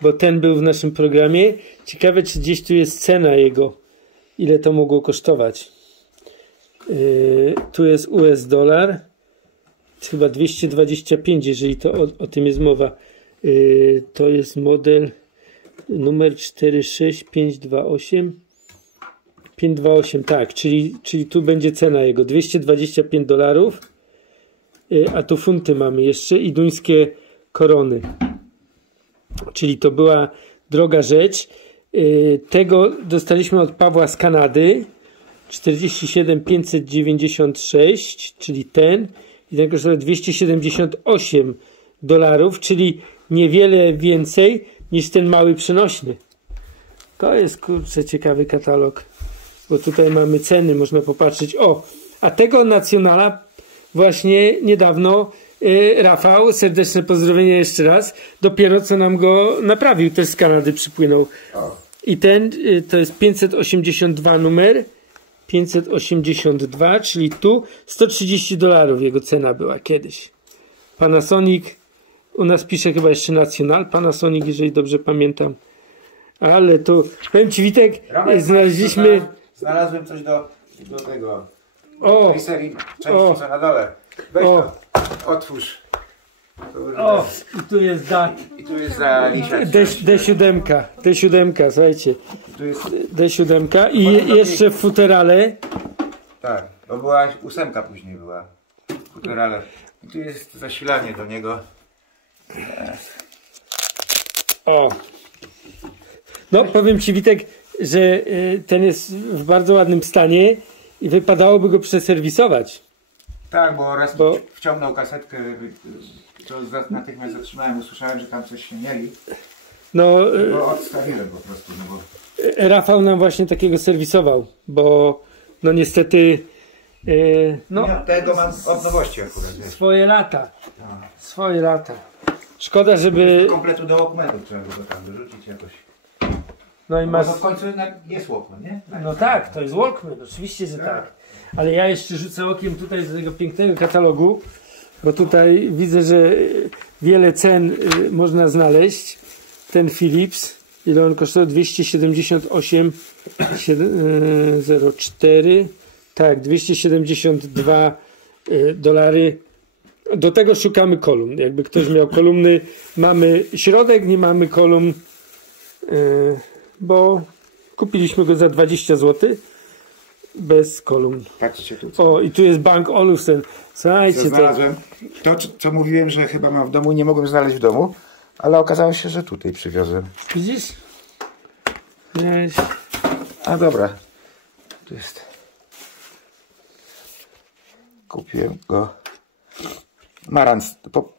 bo ten był w naszym programie. Ciekawe, czy gdzieś tu jest cena jego, ile to mogło kosztować. Tu jest US dolar, chyba 225, jeżeli to o tym jest mowa. To jest model numer 46528. 528, tak, czyli tu będzie cena jego $225, a tu funty mamy jeszcze i duńskie korony. Czyli to była droga rzecz. Tego dostaliśmy od Pawła z Kanady. 47596, czyli ten. I ten kosztuje $278, czyli niewiele więcej niż ten mały przenośny. To jest, kurczę, ciekawy katalog. Bo tutaj mamy ceny, można popatrzeć. A tego Nacjonala właśnie niedawno Rafał, serdeczne pozdrowienia jeszcze raz, dopiero co nam go naprawił, też z Kanady przypłynął. I ten to jest 582 numer, 582, czyli tu $130 jego cena była kiedyś. Panasonic, u nas pisze chyba jeszcze National, Panasonic, jeżeli dobrze pamiętam. Ale to, powiem Ci, Witek, znaleźliśmy... Znalazłem coś do tego. O! Tej serii części, co na dole. Weź to, otwórz. I tu jest dat. I tu jest zalisiacz. D7, słuchajcie. Tu jest... D7 i jeszcze w futerale. Tak, bo była 8 później była. Futerale. I tu jest zasilanie do niego. No, powiem Ci, Witek, że ten jest w bardzo ładnym stanie i wypadałoby go przeserwisować. Tak, bo raz wciągnął kasetkę, to natychmiast zatrzymałem, usłyszałem, że tam coś się mieli. No, Bo odstawiłem po prostu. No bo... Rafał nam właśnie takiego serwisował, bo no niestety no, ja tego mam od nowości akurat. swoje lata. Swoje lata. Szkoda, żeby... Kompletu do Walkmanu trzeba go tam wyrzucić jakoś. No i masz... No w końcu jest Walkman, nie? No tak, to jest Walkman, oczywiście, że tak. Ale ja jeszcze rzucę okiem tutaj do tego pięknego katalogu, bo tutaj widzę, że wiele cen można znaleźć. Ten Philips, ile on kosztował? 278,04. Tak, 272 dolary. Do tego szukamy kolumn. Jakby ktoś miał kolumny, mamy środek, nie mamy kolumn, bo kupiliśmy go za 20 zł bez kolumn. Patrzcie tu. O, i tu jest Bank Olufsen. Słuchajcie, Co znalazłem? To, co mówiłem, że chyba mam w domu, nie mogłem znaleźć w domu, ale okazało się, że tutaj przywiozłem. Widzisz? Widziałeś? A dobra. Tu jest. Kupiłem go. Marantz,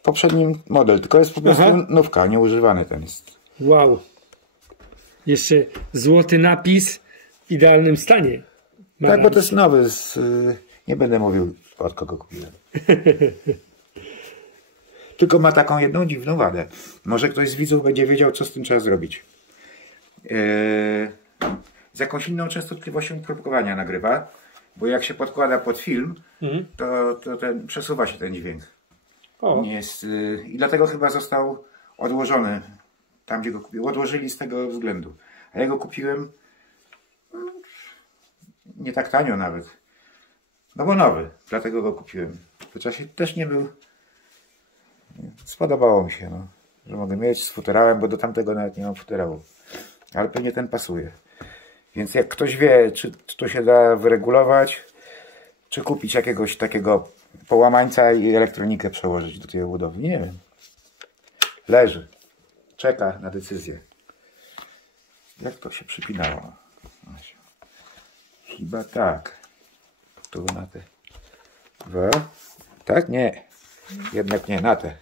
poprzedni model, tylko jest po prostu nówka, nieużywany ten jest. Wow. Jeszcze złoty napis w idealnym stanie. Tak, bo to jest nowy. Nie będę mówił, od kogo kupiłem. Tylko ma taką jedną dziwną wadę. Może ktoś z widzów będzie wiedział, co z tym trzeba zrobić. Z jakąś inną częstotliwością propagowania nagrywa, bo jak się podkłada pod film, to przesuwa się ten dźwięk. O. Nie jest, i dlatego chyba został odłożony tam, gdzie go kupiłem. Odłożyli z tego względu. A ja go kupiłem nie tak tanio nawet. No bo nowy, dlatego go kupiłem. W czasie też nie był. Spodobało mi się, no, że mogę mieć z futerałem, bo do tamtego nawet nie mam futerału. Ale pewnie ten pasuje. Więc jak ktoś wie, czy to się da wyregulować, czy kupić jakiegoś takiego połamańca i elektronikę przełożyć do tej obudowy, nie wiem. Leży. Czeka na decyzję. Jak to się przypinało? Chyba tak. Tu na te dwa. Tak? Nie. Jednak nie, na te.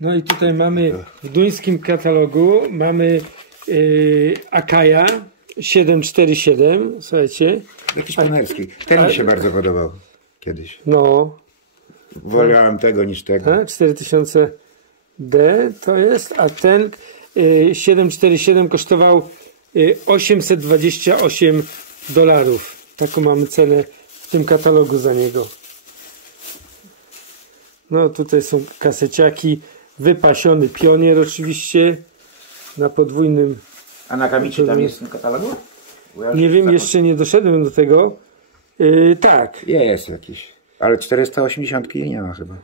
No i tutaj mamy w duńskim katalogu mamy Akaja 747. Słuchajcie. Jakiś panerski. Ten mi się bardzo podobał kiedyś. No. Wolałem tego niż tego. 4000D to jest, a ten 747 kosztował $828. Taką mamy cenę w tym katalogu za niego. No tutaj są kaseciaki. Wypasiony pionier oczywiście na podwójnym. A na Kamici tam jest w tym katalogu? Nie wiem, jeszcze nie doszedłem do tego. Tak. Jest jakiś. Ale 480 nie ma chyba.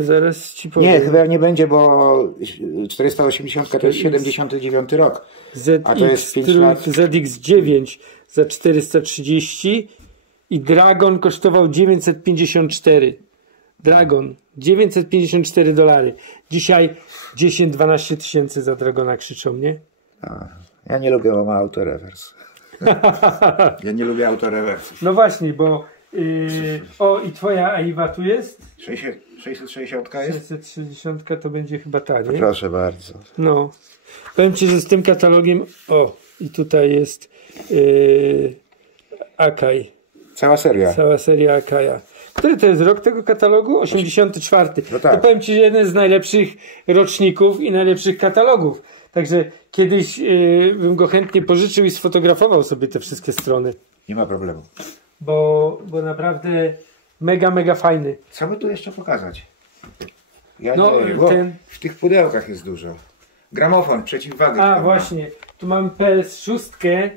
Zaraz ci powiem. Nie, chyba nie będzie, bo 480 to jest 79 rok. A to jest 5 lat. ZX9 za 430 i Dragon kosztował 954. Dragon $954. Dzisiaj 10-12 tysięcy za Dragona krzyczą, nie? Ja nie lubię autorewers. Ja nie lubię autorewersów. No właśnie, bo o, i twoja Aiwa tu jest? 660 jest? 660 to będzie chyba ta, nie? Proszę bardzo. No. Powiem ci, że z tym katalogiem, o, i tutaj jest Akai. Cała seria. Cała seria Akaja. Który to jest rok tego katalogu? 84. No tak. To powiem ci, że jeden z najlepszych roczników i najlepszych katalogów. Także kiedyś bym go chętnie pożyczył i sfotografował sobie te wszystkie strony. Nie ma problemu. Bo naprawdę mega fajny. Co by tu jeszcze pokazać? Ja No, nie wiem, bo w tych pudełkach jest dużo. Gramofon, przeciwwagę. A właśnie, tu mamy PS6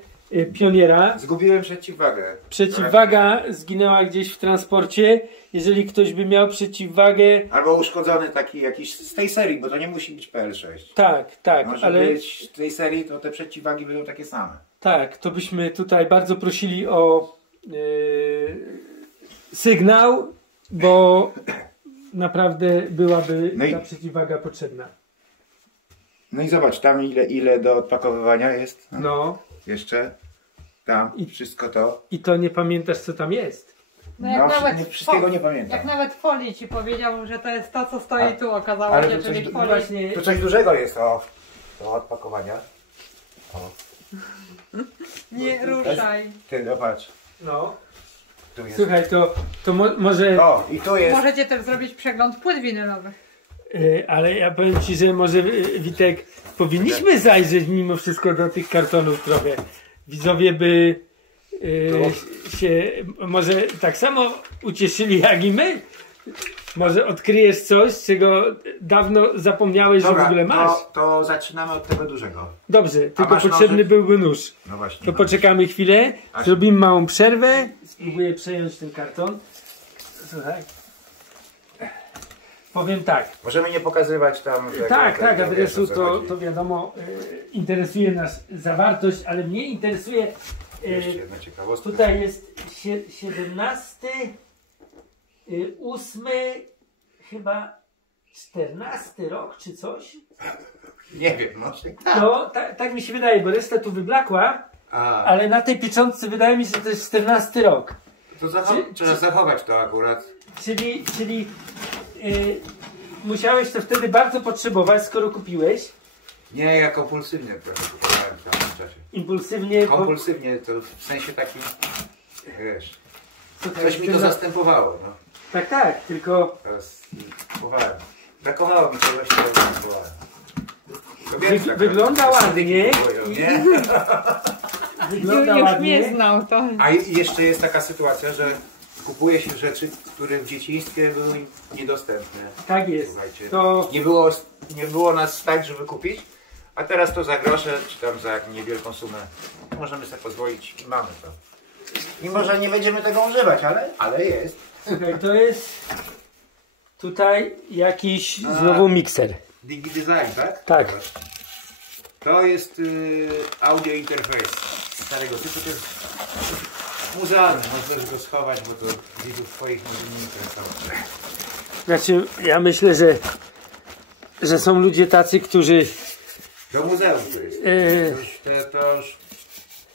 Pioniera. Zgubiłem przeciwwagę. Przeciwwaga zginęła gdzieś w transporcie. Jeżeli ktoś by miał przeciwwagę... Albo uszkodzony taki jakiś z tej serii, bo to nie musi być PL6. Tak, Może ale... być z tej serii, to te przeciwwagi będą takie same. Tak, to byśmy tutaj bardzo prosili o sygnał, bo naprawdę byłaby ta przeciwwaga potrzebna. No i zobacz, tam ile do odpakowywania jest. No. Jeszcze. Tam. I wszystko to. I to nie pamiętasz, co tam jest. No jak No, nawet wszystkiego nie pamiętam. Jak nawet folii ci powiedział, że to jest to, co stoi tu, okazało ale się, to czyli coś, folii. Właśnie... Tu coś dużego jest do odpakowania. O. Nie ruszaj. Ty, zobacz. No. Tu jest. Słuchaj, to może... O, i tu jest. Możecie też zrobić przegląd płyt winylowych. Ale ja powiem ci, że może Witek, powinniśmy zajrzeć mimo wszystko do tych kartonów trochę. Widzowie by się może tak samo ucieszyli jak i my. Może odkryjesz coś, czego dawno zapomniałeś, Dobra, że w ogóle masz. to zaczynamy od tego dużego. Dobrze, tylko masz potrzebny nożyk? byłby nóż. No właśnie. To poczekamy chwilę, zrobimy małą przerwę. Spróbuję przejąć ten karton. Słuchaj. Powiem tak. Możemy nie pokazywać tam. Tak, adresu wiesz, o co chodzi. to wiadomo, interesuje nas zawartość, ale mnie interesuje, Jeszcze jedna ciekawostka. tutaj jest 17, 8, chyba 14 rok czy coś. Nie wiem, może. No, tak mi się wydaje, bo reszta tu wyblakła, ale na tej pieczątce wydaje mi się, że to jest 14 rok. To trzeba zachować to akurat. Czyli musiałeś to wtedy bardzo potrzebować, skoro kupiłeś. Nie, ja kompulsywnie trochę kupowałem w tamtym czasie. Impulsywnie. Kompulsywnie, to w sensie takim, wiesz, Słuchaj, coś mi to zastępowało, no. Tak, tylko Teraz kupowałem. Brakowało mi czegoś, co kupowałem. wygląda ładnie. Nie? Wygląda Już ładnie. mnie znał to. A jeszcze jest taka sytuacja, że kupuje się rzeczy, które w dzieciństwie były niedostępne. Tak jest. Słuchajcie, To nie było nas stać, żeby kupić, a teraz to za grosze, czy tam za niewielką sumę możemy sobie pozwolić i mamy to. Mimo, że nie będziemy tego używać, ale jest. słuchaj, to jest tutaj jakiś znowu mikser. DigiDesign, tak? Tak. To jest audio interfejs starego typu. To jest muzealny, możesz go schować, bo to widzów twoich może nie interesować. Znaczy, ja myślę, że są ludzie tacy, którzy Do muzeum to jest.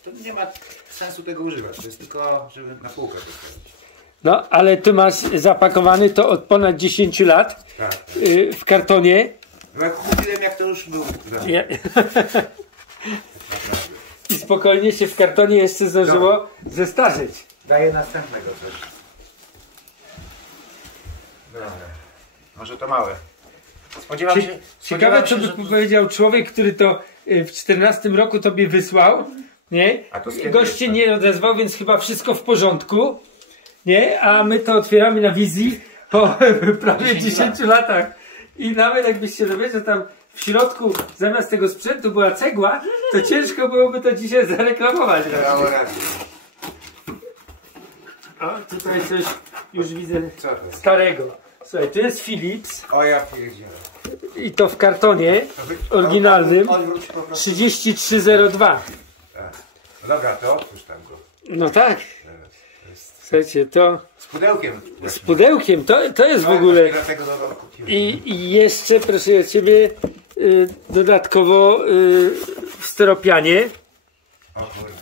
To nie ma sensu tego używać. To jest tylko, żeby na półkę postawić. no, ale ty masz zapakowany to od ponad 10 lat Tak. w kartonie. No jak kupiłem, jak to już było. Ja... I spokojnie się w kartonie jeszcze zdążyło zestarzeć. Daję następnego też. Dobra. Może to małe. Ciekawe, co by powiedział człowiek, który to w 14 roku tobie wysłał, nie? A to z kiedy Goście jest, nie odezwał, więc chyba wszystko w porządku, nie? A my to otwieramy na wizji po prawie 10 latach. I nawet jakbyś się dowiedział, że tam w środku zamiast tego sprzętu była cegła, to ciężko byłoby to dzisiaj zareklamować. Dało radę. O, tutaj coś już widzę Co to jest? starego. Słuchaj, tu jest Philips O ja pierdzielę. i to w kartonie oryginalnym Odwróć po prostu. 3302. Tak. No dobra, to otwórz tam go. No tak. To jest Słuchajcie, to z pudełkiem. z pudełkiem, to jest w ogóle. Dlatego do kupiłem. I jeszcze proszę o ciebie dodatkowo w styropianie. O kurde.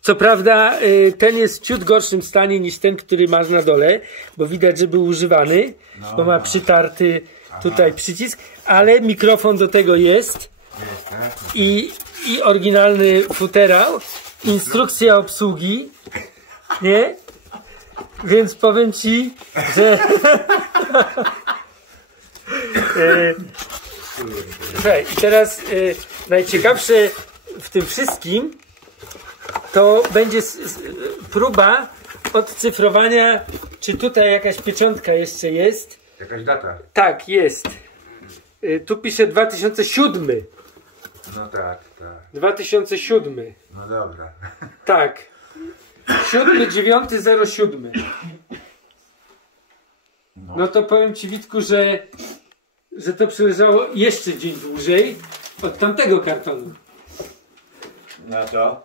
Co prawda ten jest w ciut gorszym stanie niż ten, który masz na dole, bo widać, że był używany, bo ma przytarty tutaj przycisk, ale mikrofon do tego jest i oryginalny futerał, instrukcja obsługi, nie? Więc powiem ci, że słuchaj, i teraz najciekawsze w tym wszystkim to będzie próba odcyfrowania, czy tutaj jakaś pieczątka jeszcze jest. Jakaś data. Tak, jest. Tu pisze 2007. No tak, tak. 2007. No dobra. Tak. 7.9.07. No to powiem ci, Witku, że to przeleżało jeszcze dzień dłużej od tamtego kartonu. No to?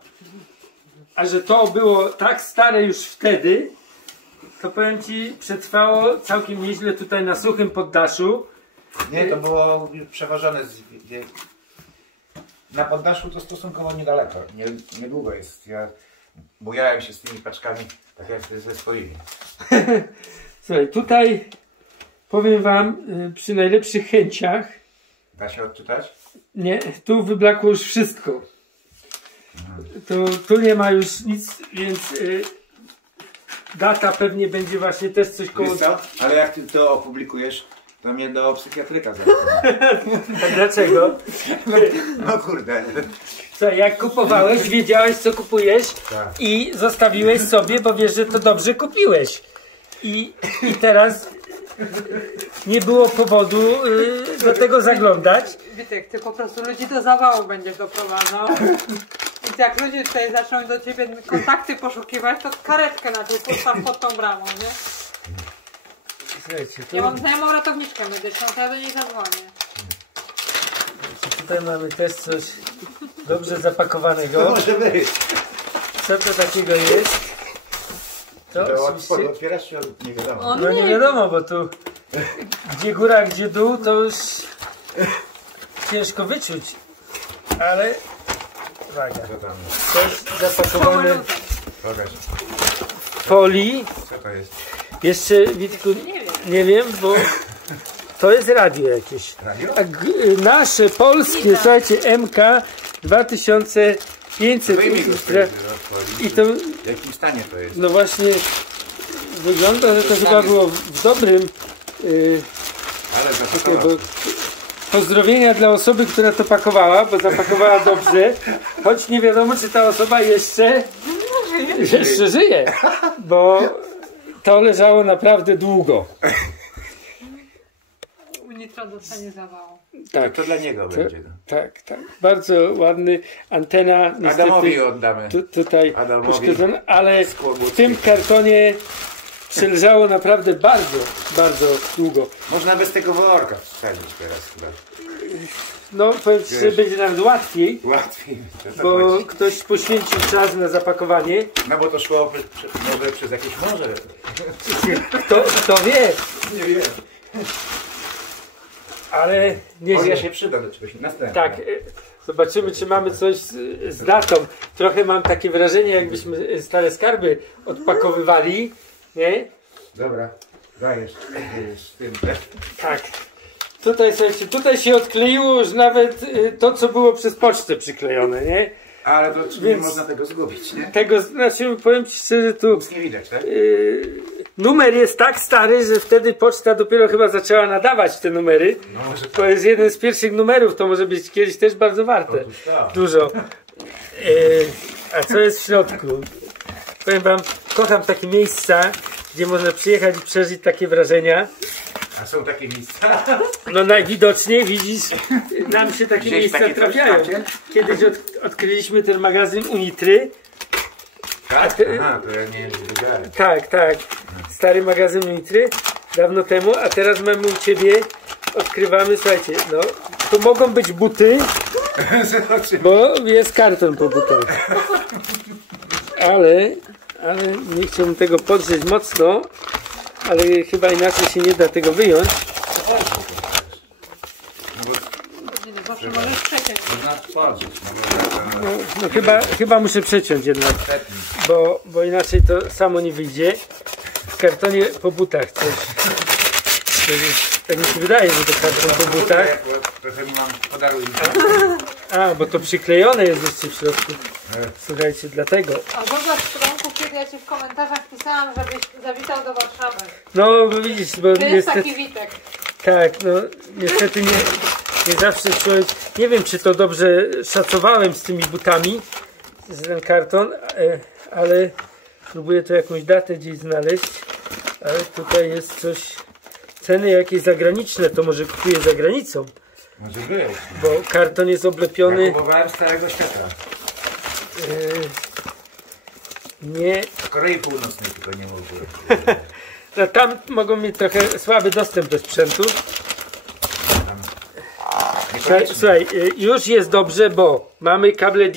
A że to było tak stare już wtedy, to powiem ci, przetrwało całkiem nieźle tutaj na suchym poddaszu. Nie, to było już przewożone z Na poddaszu to stosunkowo niedaleko, niedługo jest. Ja bujałem się z tymi paczkami, tak jak ze swoimi. Słuchaj, tutaj powiem wam, przy najlepszych chęciach, Da się odczytać? nie, tu wyblakło już wszystko. Tu nie ma już nic, więc data pewnie będzie właśnie też coś koło... Wiesz co? Ale jak ty to opublikujesz, to mnie do psychiatryka zaraz. A dlaczego? No kurde. Co, jak kupowałeś, wiedziałeś co kupujesz Tak. i zostawiłeś sobie, bo wiesz, że to dobrze kupiłeś. I teraz nie było powodu do tego zaglądać. Witek, ty po prostu ludzi do zawału będziesz doprowadzał. I jak ludzie tutaj zaczną do ciebie kontakty poszukiwać, to karetkę na tej postaw pod tą bramą, nie? Słuchajcie, Ja mam znajomą ratowniczkę medyczną, to ja do niej zadzwonię. tutaj mamy też coś dobrze zapakowanego. To może być. Co to takiego jest? To To od oczywiście... spodu otwierasz się, nie wiadomo. No nie wiadomo, bo tu gdzie góra, gdzie dół, to już ciężko wyczuć. Ale uwaga, Co tam? coś zapakowane Pokaż. w folii. Co to jest? Jeszcze, Witku, Nie wiem. nie wiem, bo to jest radio jakieś. Radio? A nasze polskie, słuchajcie, MK 2500. Wyjmij go z tej folii. I to, W jakim stanie to jest? no właśnie, wygląda, że to chyba było w dobrym. Ale Bo zapakował. pozdrowienia dla osoby, która to pakowała, bo zapakowała dobrze, choć nie wiadomo, czy ta osoba jeszcze żyje, bo to leżało naprawdę długo. Nitro dostanie zawału. Tak, To dla niego będzie. tak. Bardzo ładny. Antena niestety Adamowi oddamy. tutaj Adamowi uszkodzona, ale Skłobucki. w tym kartonie przeleżało naprawdę bardzo długo. Można bez tego worka wsadzić teraz chyba. No powiem ci, że Wiesz. będzie nawet łatwiej, Łatwiej. To tak bo chodzi. ktoś poświęcił czas na zapakowanie. No bo to szło może przez jakieś morze. Kto wie, Nie wiem. ale nie Folia się przyda do czegoś. Następne. Tak, zobaczymy, czy mamy coś z datą. Trochę mam takie wrażenie, jakbyśmy stare skarby odpakowywali, nie? Dobra. Dajesz. Z tym też. Tak. Tutaj, słuchajcie, tutaj się odkleiło już nawet to, co było przez pocztę przyklejone, nie? Ale to nie Więc- można tego zgubić, nie? Tego, znaczy, powiem ci szczerze, tu Nic nie widać, tak? numer jest tak stary, że wtedy poczta dopiero chyba zaczęła nadawać te numery. No może To jest jeden z pierwszych numerów, to może być kiedyś też bardzo warte. Otóż tak. Dużo. A co jest w środku? Powiem wam, kocham takie miejsca, gdzie można przyjechać i przeżyć takie wrażenia. A są takie miejsca? No najwidoczniej widzisz, nam się takie Gdzieś miejsca takie coś trafiają. macie? Kiedyś odkryliśmy ten magazyn Unitry. Tak? Aha, to ja nie wiedziałem. Tak. Stary magazyn Unitry. Dawno temu, a teraz mamy u ciebie, odkrywamy, słuchajcie, no, to mogą być buty, bo jest karton po butach. Ale nie chciałbym tego podrzeć mocno, ale chyba inaczej się nie da tego wyjąć. Zawsze możesz przeciąć. Można tworzyć. No chyba muszę przeciąć jednak, bo inaczej to samo nie wyjdzie. W kartonie po butach coś. Tak mi się wydaje, że to karton po butach. Trochę mam podaruj. A, bo to przyklejone jest jeszcze w środku. Słuchajcie, dlatego. A zobacz, Stronku, kiedy ja ci w komentarzach pisałam, żebyś zawitał do Warszawy. No widzisz, bo To jest niestety. taki Witek. Tak, no niestety nie zawsze człowiek. Nie wiem, czy to dobrze szacowałem z tymi butami, z ten karton, ale próbuję tu jakąś datę gdzieś znaleźć. Ale tutaj jest coś. Ceny jakieś zagraniczne, to może kupuję za granicą, Może być. bo karton jest oblepiony. Ja kupowałem z Starego Świata. Nie. W Korei Północnej tylko nie mogłem. No, tam mogą mieć trochę słaby dostęp do sprzętu. Słuchaj, już jest dobrze, bo mamy kable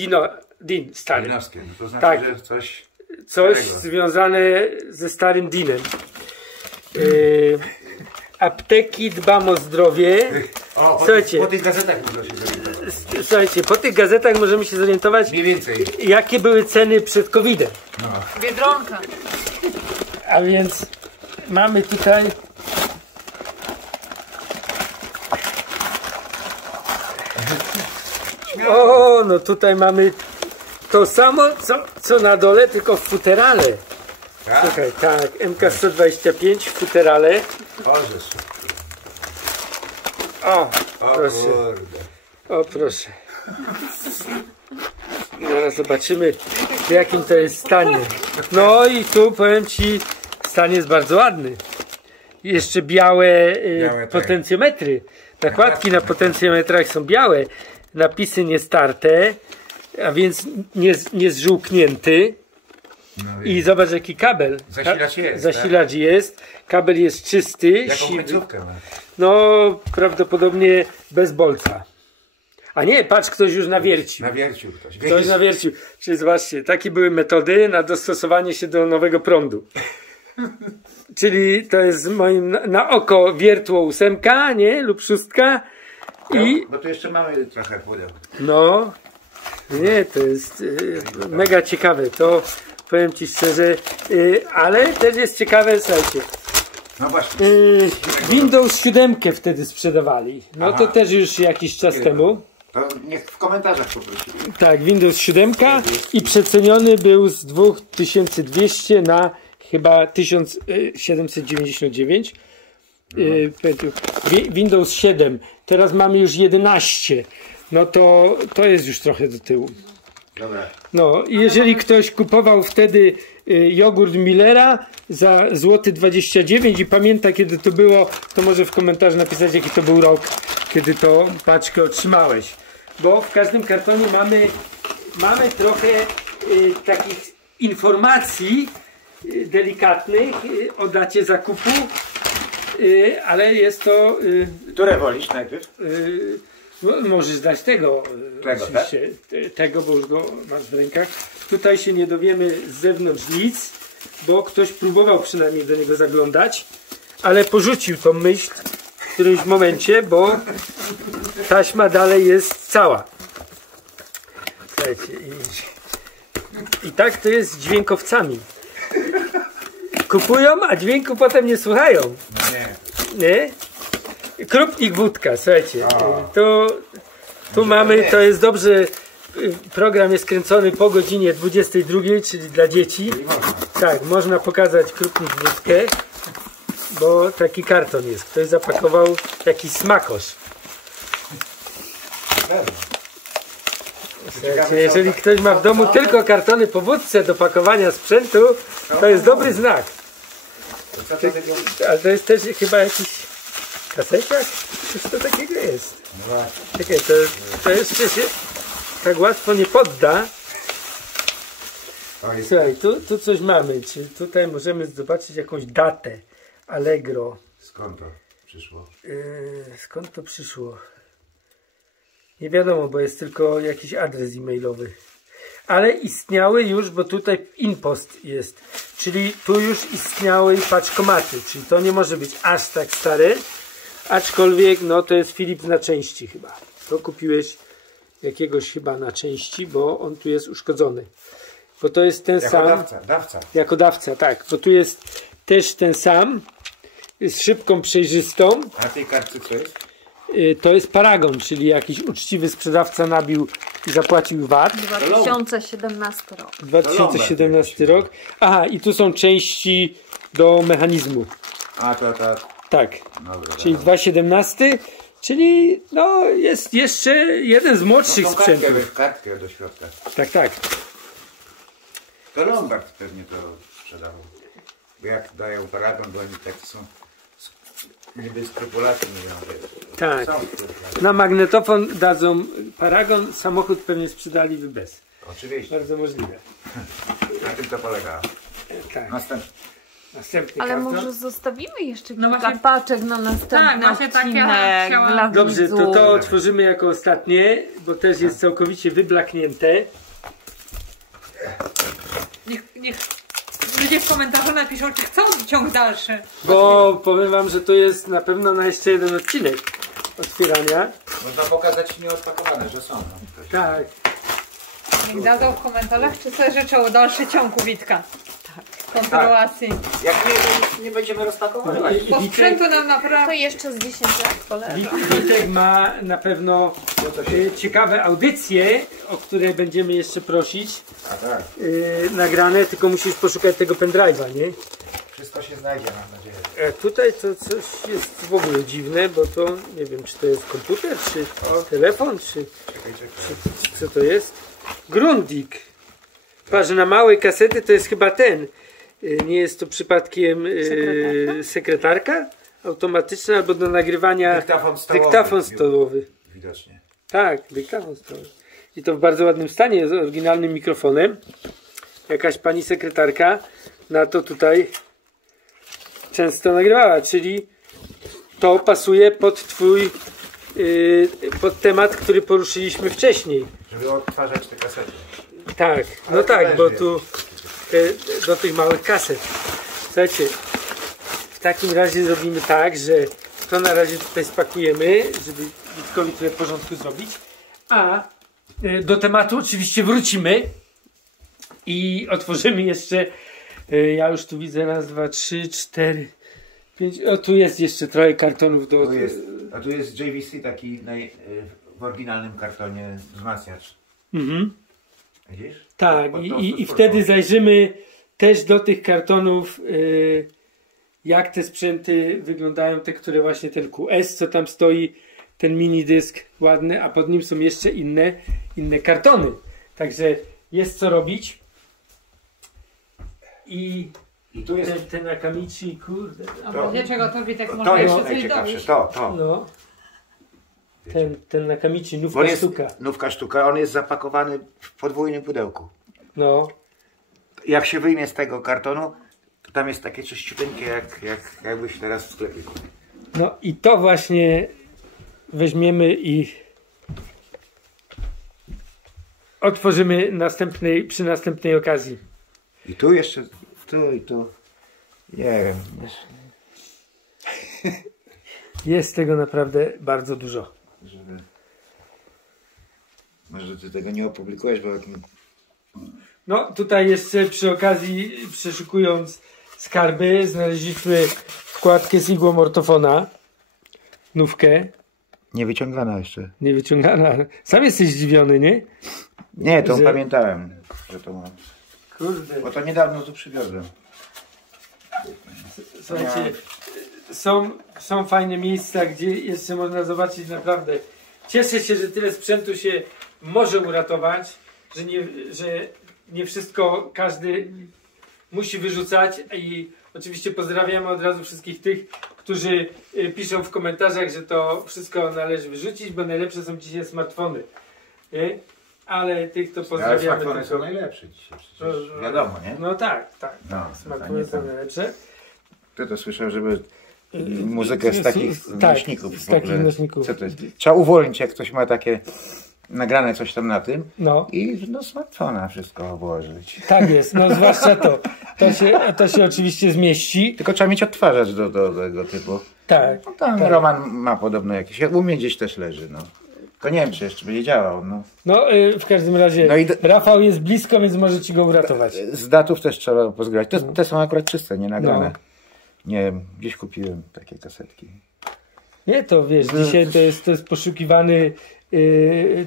DIN stary. Dinowskie. To znaczy, Tak. że coś starego. Związane ze starym DIN-em. Apteki, dbam o zdrowie. O, Słuchajcie. po tych gazetach można się zapytać. słuchajcie, po tych gazetach możemy się zorientować, Mniej więcej. jakie były ceny przed COVID-em. Biedronka. A więc mamy tutaj o, no tutaj mamy to samo co na dole, tylko w futerale. Tak? Czekaj, tak, MK125 w futerale. Boże, O, o proszę. kurde. O, proszę. Zaraz zobaczymy, w jakim to jest stanie. No i tu powiem Ci, stan jest bardzo ładny. Jeszcze białe Białe, tak. potencjometry. Nakładki na potencjometrach są białe. Napisy niestarte, a więc nie zżółknięty. No, I zobacz jaki kabel. Zasilacz jest, Zasilacz jest. Kabel jest czysty. jaką siwy. końcówkę ma? No prawdopodobnie bez bolca. A nie, patrz, ktoś już nawiercił. Nawiercił ktoś. Ktoś nawiercił. Czyli zobaczcie, takie były metody na dostosowanie się do nowego prądu. Czyli to jest moim na oko wiertło 8, nie? Lub 6. I Bo tu jeszcze mamy trochę pudeł. no, nie, to jest mega ciekawe. To powiem Ci szczerze, ale też jest ciekawe, słuchajcie. No właśnie. Windows 7 wtedy sprzedawali. No to Aha. też już jakiś czas temu. To niech w komentarzach poprosili. Tak, Windows 7 i przeceniony był z 2200 na chyba 1799. Windows 7, teraz mamy już 11. No to jest już trochę do tyłu. Dobra. No i jeżeli ktoś kupował wtedy jogurt Millera za złoty 29 i pamięta kiedy to było, to może w komentarzu napisać jaki to był rok, kiedy to paczkę otrzymałeś. Bo w każdym kartonie mamy trochę takich informacji delikatnych o dacie zakupu, ale jest to... Które wolisz najpierw? No, możesz dać tego oczywiście, tego, bo już go masz w rękach. Tutaj się nie dowiemy z zewnątrz nic, bo ktoś próbował przynajmniej do niego zaglądać, ale porzucił tą myśl w którymś momencie, bo taśma dalej jest cała. Słuchajcie, i tak to jest z dźwiękowcami. Kupują, a dźwięku potem nie słuchają. Nie. Nie? Krupnik wódka, słuchajcie. Tu mamy, to jest dobrze. Program jest kręcony po godzinie 22, czyli dla dzieci. Tak, można pokazać krupnik wódkę, bo taki karton jest. Ktoś zapakował jakiś smakosz. Słuchajcie, jeżeli ktoś ma w domu tylko kartony po wódce do pakowania sprzętu, to jest dobry znak. Ale to jest też chyba jakiś kaseciak? Coś to takiego jest. Czekaj, to jeszcze się tak łatwo nie podda. Słuchaj, tu coś mamy. Czy tutaj możemy zobaczyć jakąś datę? Allegro. Skąd to przyszło? Skąd to przyszło? Nie wiadomo, bo jest tylko jakiś adres e-mailowy. Ale istniały już, bo tutaj InPost jest. Czyli tu już istniały paczkomaty. Czyli to nie może być aż tak stare. Aczkolwiek, no to jest Philips na części chyba. To kupiłeś jakiegoś chyba na części, bo on tu jest uszkodzony. Bo to jest ten sam. Dawca. Jako dawca, tak. Bo tu jest też ten sam. Z szybką przejrzystą. A na tej kartce co jest? To jest Paragon, czyli jakiś uczciwy sprzedawca nabił i zapłacił VAT. 2017 rok. 2017 rok. Aha, i tu są części do mechanizmu. A to. Tak. Dobra, Czyli 2.17, czyli no jest jeszcze jeden z młodszych sprzętów. Kartkę do środka. Tak. To Lombard pewnie to sprzedawał. Bo jak dają Paragon, bo oni tak są niby skrupulatni. Tak. Na magnetofon dadzą Paragon, samochód pewnie sprzedaliby bez. Oczywiście. Bardzo możliwe. Na tym to polega. Tak. Następny Ale karton. może zostawimy jeszcze No kilka właśnie- paczek na następny Tak, właśnie tak ja odcinek chciałam. dla Dobrze, widzów. to otworzymy jako ostatnie, bo też jest całkowicie wyblaknięte. Niech ludzie w komentarzu napiszą, czy chcą ciąg dalszy. Bo powiem wam, że to jest na pewno na jeszcze jeden odcinek otwierania. Można pokazać nieodpakowane, że są. No. Tak. Niech dadzą w komentarzach, czy sobie życzą dalszy ciąg Witka. Kontynuacji. Jak nie będziemy rozpakowywać. Bo sprzętu nam To naprawdę... jeszcze z 10 lat poleży. Witek ma na pewno ciekawe audycje, o które będziemy jeszcze prosić. A tak. Nagrane, tylko musisz poszukać tego pendrive'a, nie? Wszystko się znajdzie, mam nadzieję. Tutaj to coś jest w ogóle dziwne, bo to nie wiem, czy to jest komputer, czy telefon, czy co to jest? Grundig. Patrz, na małe kasety to jest chyba ten. Nie jest to przypadkiem sekretarka automatyczna albo do nagrywania dyktafon stołowy. Widocznie. Tak, dyktafon stołowy. I to w bardzo ładnym stanie, z oryginalnym mikrofonem. Jakaś pani sekretarka na to tutaj często nagrywała, czyli to pasuje pod twój pod temat, który poruszyliśmy wcześniej. Żeby odtwarzać te kasety. Tak, no tak, bo tu do tych małych kaset. Słuchajcie, w takim razie zrobimy tak, że to na razie tutaj spakujemy, żeby Witkowi tyle porządku zrobić, a do tematu oczywiście wrócimy i otworzymy jeszcze, ja już tu widzę raz, dwa, trzy, cztery, pięć, o tu jest jeszcze trochę kartonów do... A tu jest JVC taki w oryginalnym kartonie wzmacniacz. Mhm. Widzisz? Tak, i wtedy zajrzymy też do tych kartonów, jak te sprzęty wyglądają, te, które właśnie ten QS, co tam stoi, ten mini dysk ładny, a pod nim są jeszcze inne kartony. Także jest co robić. I tu jest ten Nakamichi, kurde. A wiecie czego to Witek To może jest jeszcze coś najciekawsze, dobić? to. No. Ten Nakamichi, Bo nówka sztuka. Nówka sztuka, on jest zapakowany w podwójnym pudełku. No. Jak się wyjmie z tego kartonu, to tam jest takie czyściuteńkie, jakbyś teraz w sklepie kupił. No i to właśnie weźmiemy i otworzymy przy następnej okazji. I tu jeszcze, i tu. Nie wiem. Jest tego naprawdę bardzo dużo. Może ty tego nie opublikujesz, bo... No tutaj jeszcze przy okazji, przeszukując skarby, znaleźliśmy wkładkę z igłą ortofona. Nówkę. Nie wyciągana jeszcze. Nie wyciągana. Sam jesteś zdziwiony, nie? Nie, to pamiętałem, że to mam. Kurde. Bo to niedawno tu przywiozłem. Słuchajcie, są fajne miejsca, gdzie jeszcze można zobaczyć naprawdę. Cieszę się, że tyle sprzętu się może uratować, że nie wszystko każdy musi wyrzucać i oczywiście pozdrawiamy od razu wszystkich tych, którzy piszą w komentarzach, że to wszystko należy wyrzucić, bo najlepsze są dzisiaj smartfony. Nie? Ale tych to pozdrawiamy. Ale smartfony są najlepsze dzisiaj, przecież wiadomo, nie? No tak. No, Smartfony są najlepsze. Kto to słyszał, żeby muzykę z takich nośników. Z takich nośników. Co to jest? Trzeba uwolnić, jak ktoś ma takie nagrane coś tam na tym i do smartfona wszystko włożyć. Tak jest, no zwłaszcza to. To się oczywiście zmieści. Tylko trzeba mieć odtwarzacz do tego typu. Tak. No, tam tak. Roman ma podobno jakieś. U mnie gdzieś też leży, no. To nie wiem, czy jeszcze będzie działał. No, w każdym razie Rafał jest blisko, więc może ci go uratować. Z datów też trzeba pozgrać. Te są akurat czyste, nie nagrane. Nie wiem, gdzieś kupiłem takie kasetki. Nie, to wiesz, dzisiaj to jest poszukiwany...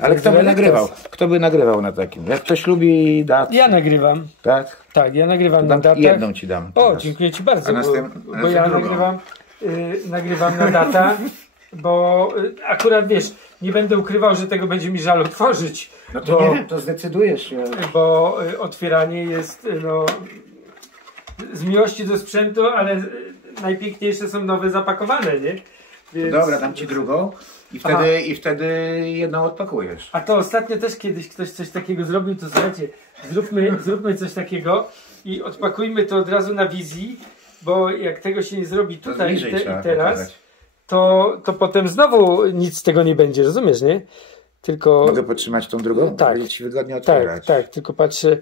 Ale kto by nagrywał? Kto by nagrywał na takim? Jak ktoś lubi dat... Ja nagrywam. Tak? Tak, ja nagrywam na datach. Jedną ci dam. O, dziękuję ci bardzo, bo ja nagrywam na data, bo akurat wiesz, nie będę ukrywał, że tego będzie mi żal otworzyć. No to nie, to zdecydujesz się. Bo otwieranie jest z miłości do sprzętu, ale najpiękniejsze są nowe zapakowane, nie? Więc... Dobra, dam ci drugą i wtedy jedną odpakujesz. A to ostatnio też kiedyś ktoś coś takiego zrobił, to słuchajcie, zróbmy coś takiego i odpakujmy to od razu na wizji, bo jak tego się nie zrobi tutaj i teraz, to potem znowu nic z tego nie będzie, rozumiesz, nie? tylko... Mogę podtrzymać tą drugą? Tak. Będzie ci wygodnie otwierać. Tak, tylko patrzę,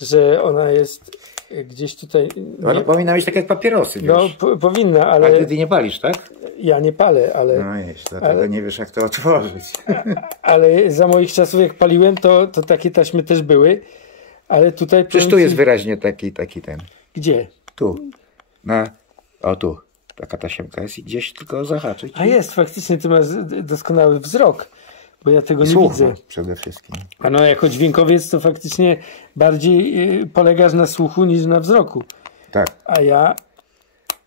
że ona jest gdzieś tutaj... Ona powinna być tak jak papierosy, wiesz? No, powinna, ale... Ale ty nie palisz, tak? Ja nie palę, ale... No jest, dlatego nie wiesz jak to otworzyć. Ale za moich czasów jak paliłem, to takie taśmy też były. Ale tutaj... Przecież tu jest wyraźnie taki ten. Gdzie? Tu. O tu. Taka tasiemka jest i gdzieś tylko zahaczyć. A jest, faktycznie ty masz doskonały wzrok. Bo ja tego nie Słuch widzę. przede wszystkim. A no jako dźwiękowiec to faktycznie bardziej polegasz na słuchu niż na wzroku. Tak. A ja...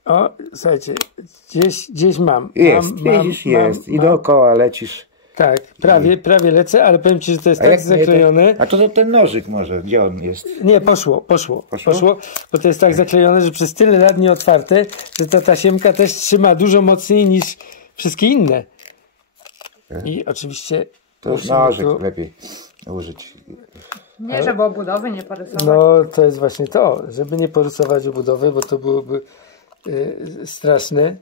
O, słuchajcie, gdzieś mam. Jest, widzisz, jest. I dookoła lecisz. Tak, prawie lecę, ale powiem ci, że to jest A tak jak nie, zaklejone. A to ten nożyk może, gdzie on jest? Nie, poszło, bo to jest tak zaklejone, że przez tyle lat nieotwarte, że ta tasiemka też trzyma dużo mocniej niż wszystkie inne. I oczywiście... To nożyk lepiej użyć. Nie, żeby obudowy nie porysować. No, to jest właśnie to, żeby nie porysować obudowy, bo to byłoby straszne.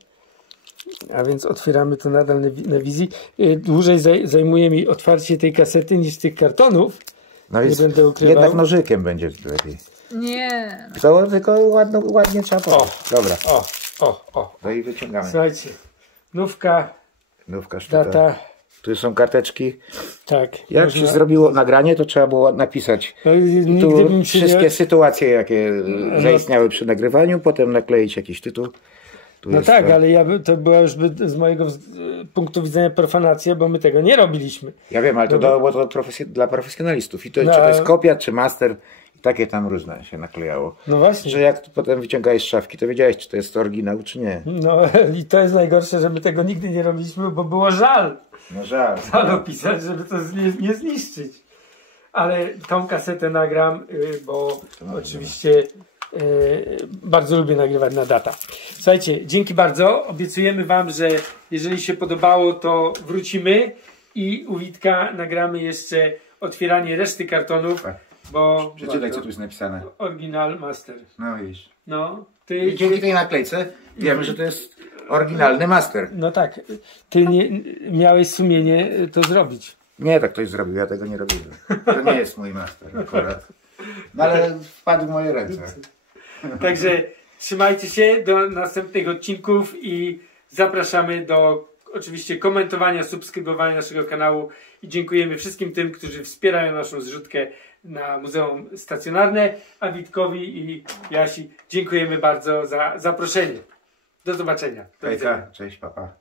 A więc otwieramy to nadal na wizji. Dłużej zajmuje mi otwarcie tej kasety niż tych kartonów. No nie będę ukrywał. jednak nożykiem będzie lepiej. Nie. To tylko ładnie trzeba podać. Dobra. O. No i wyciągamy. Słuchajcie, nówka, sztuka. data. Tu są karteczki. Tak. Jak się zrobiło nagranie, to trzeba było napisać tu wszystkie sytuacje, jakie zaistniały przy nagrywaniu, potem nakleić jakiś tytuł. Tu no tak, ale to była już z mojego punktu widzenia profanacja, bo my tego nie robiliśmy. Ja wiem, ale to było to dla profesjonalistów. I to, czy to jest kopia, czy master, i takie tam różne się naklejało. No właśnie. Że jak potem wyciągałeś z szafki, to wiedziałeś, czy to jest oryginał, czy nie. No i to jest najgorsze, że my tego nigdy nie robiliśmy, bo było żal. No żal. Opisać, żeby to nie zniszczyć. Ale tą kasetę nagram, bo oczywiście bardzo lubię nagrywać na data. Słuchajcie, dzięki bardzo. Obiecujemy wam, że jeżeli się podobało, to wrócimy i u Witka nagramy jeszcze otwieranie reszty kartonów, bo... Przeczytaj, co tu jest napisane. Original Master. No widzisz. No, I dzięki tej naklejce wiemy, że to jest oryginalny master. No tak, ty nie miałeś sumienie to zrobić. Nie, tak ktoś zrobił, ja tego nie robiłem. To nie jest mój master akurat. No ale wpadł w moje ręce. Także trzymajcie się do następnych odcinków i zapraszamy do oczywiście komentowania, subskrybowania naszego kanału i dziękujemy wszystkim tym, którzy wspierają naszą zrzutkę na Muzeum Stacjonarne, a Witkowi i Jasi dziękujemy bardzo za zaproszenie. Do zobaczenia. Do widzenia. Cześć, papa.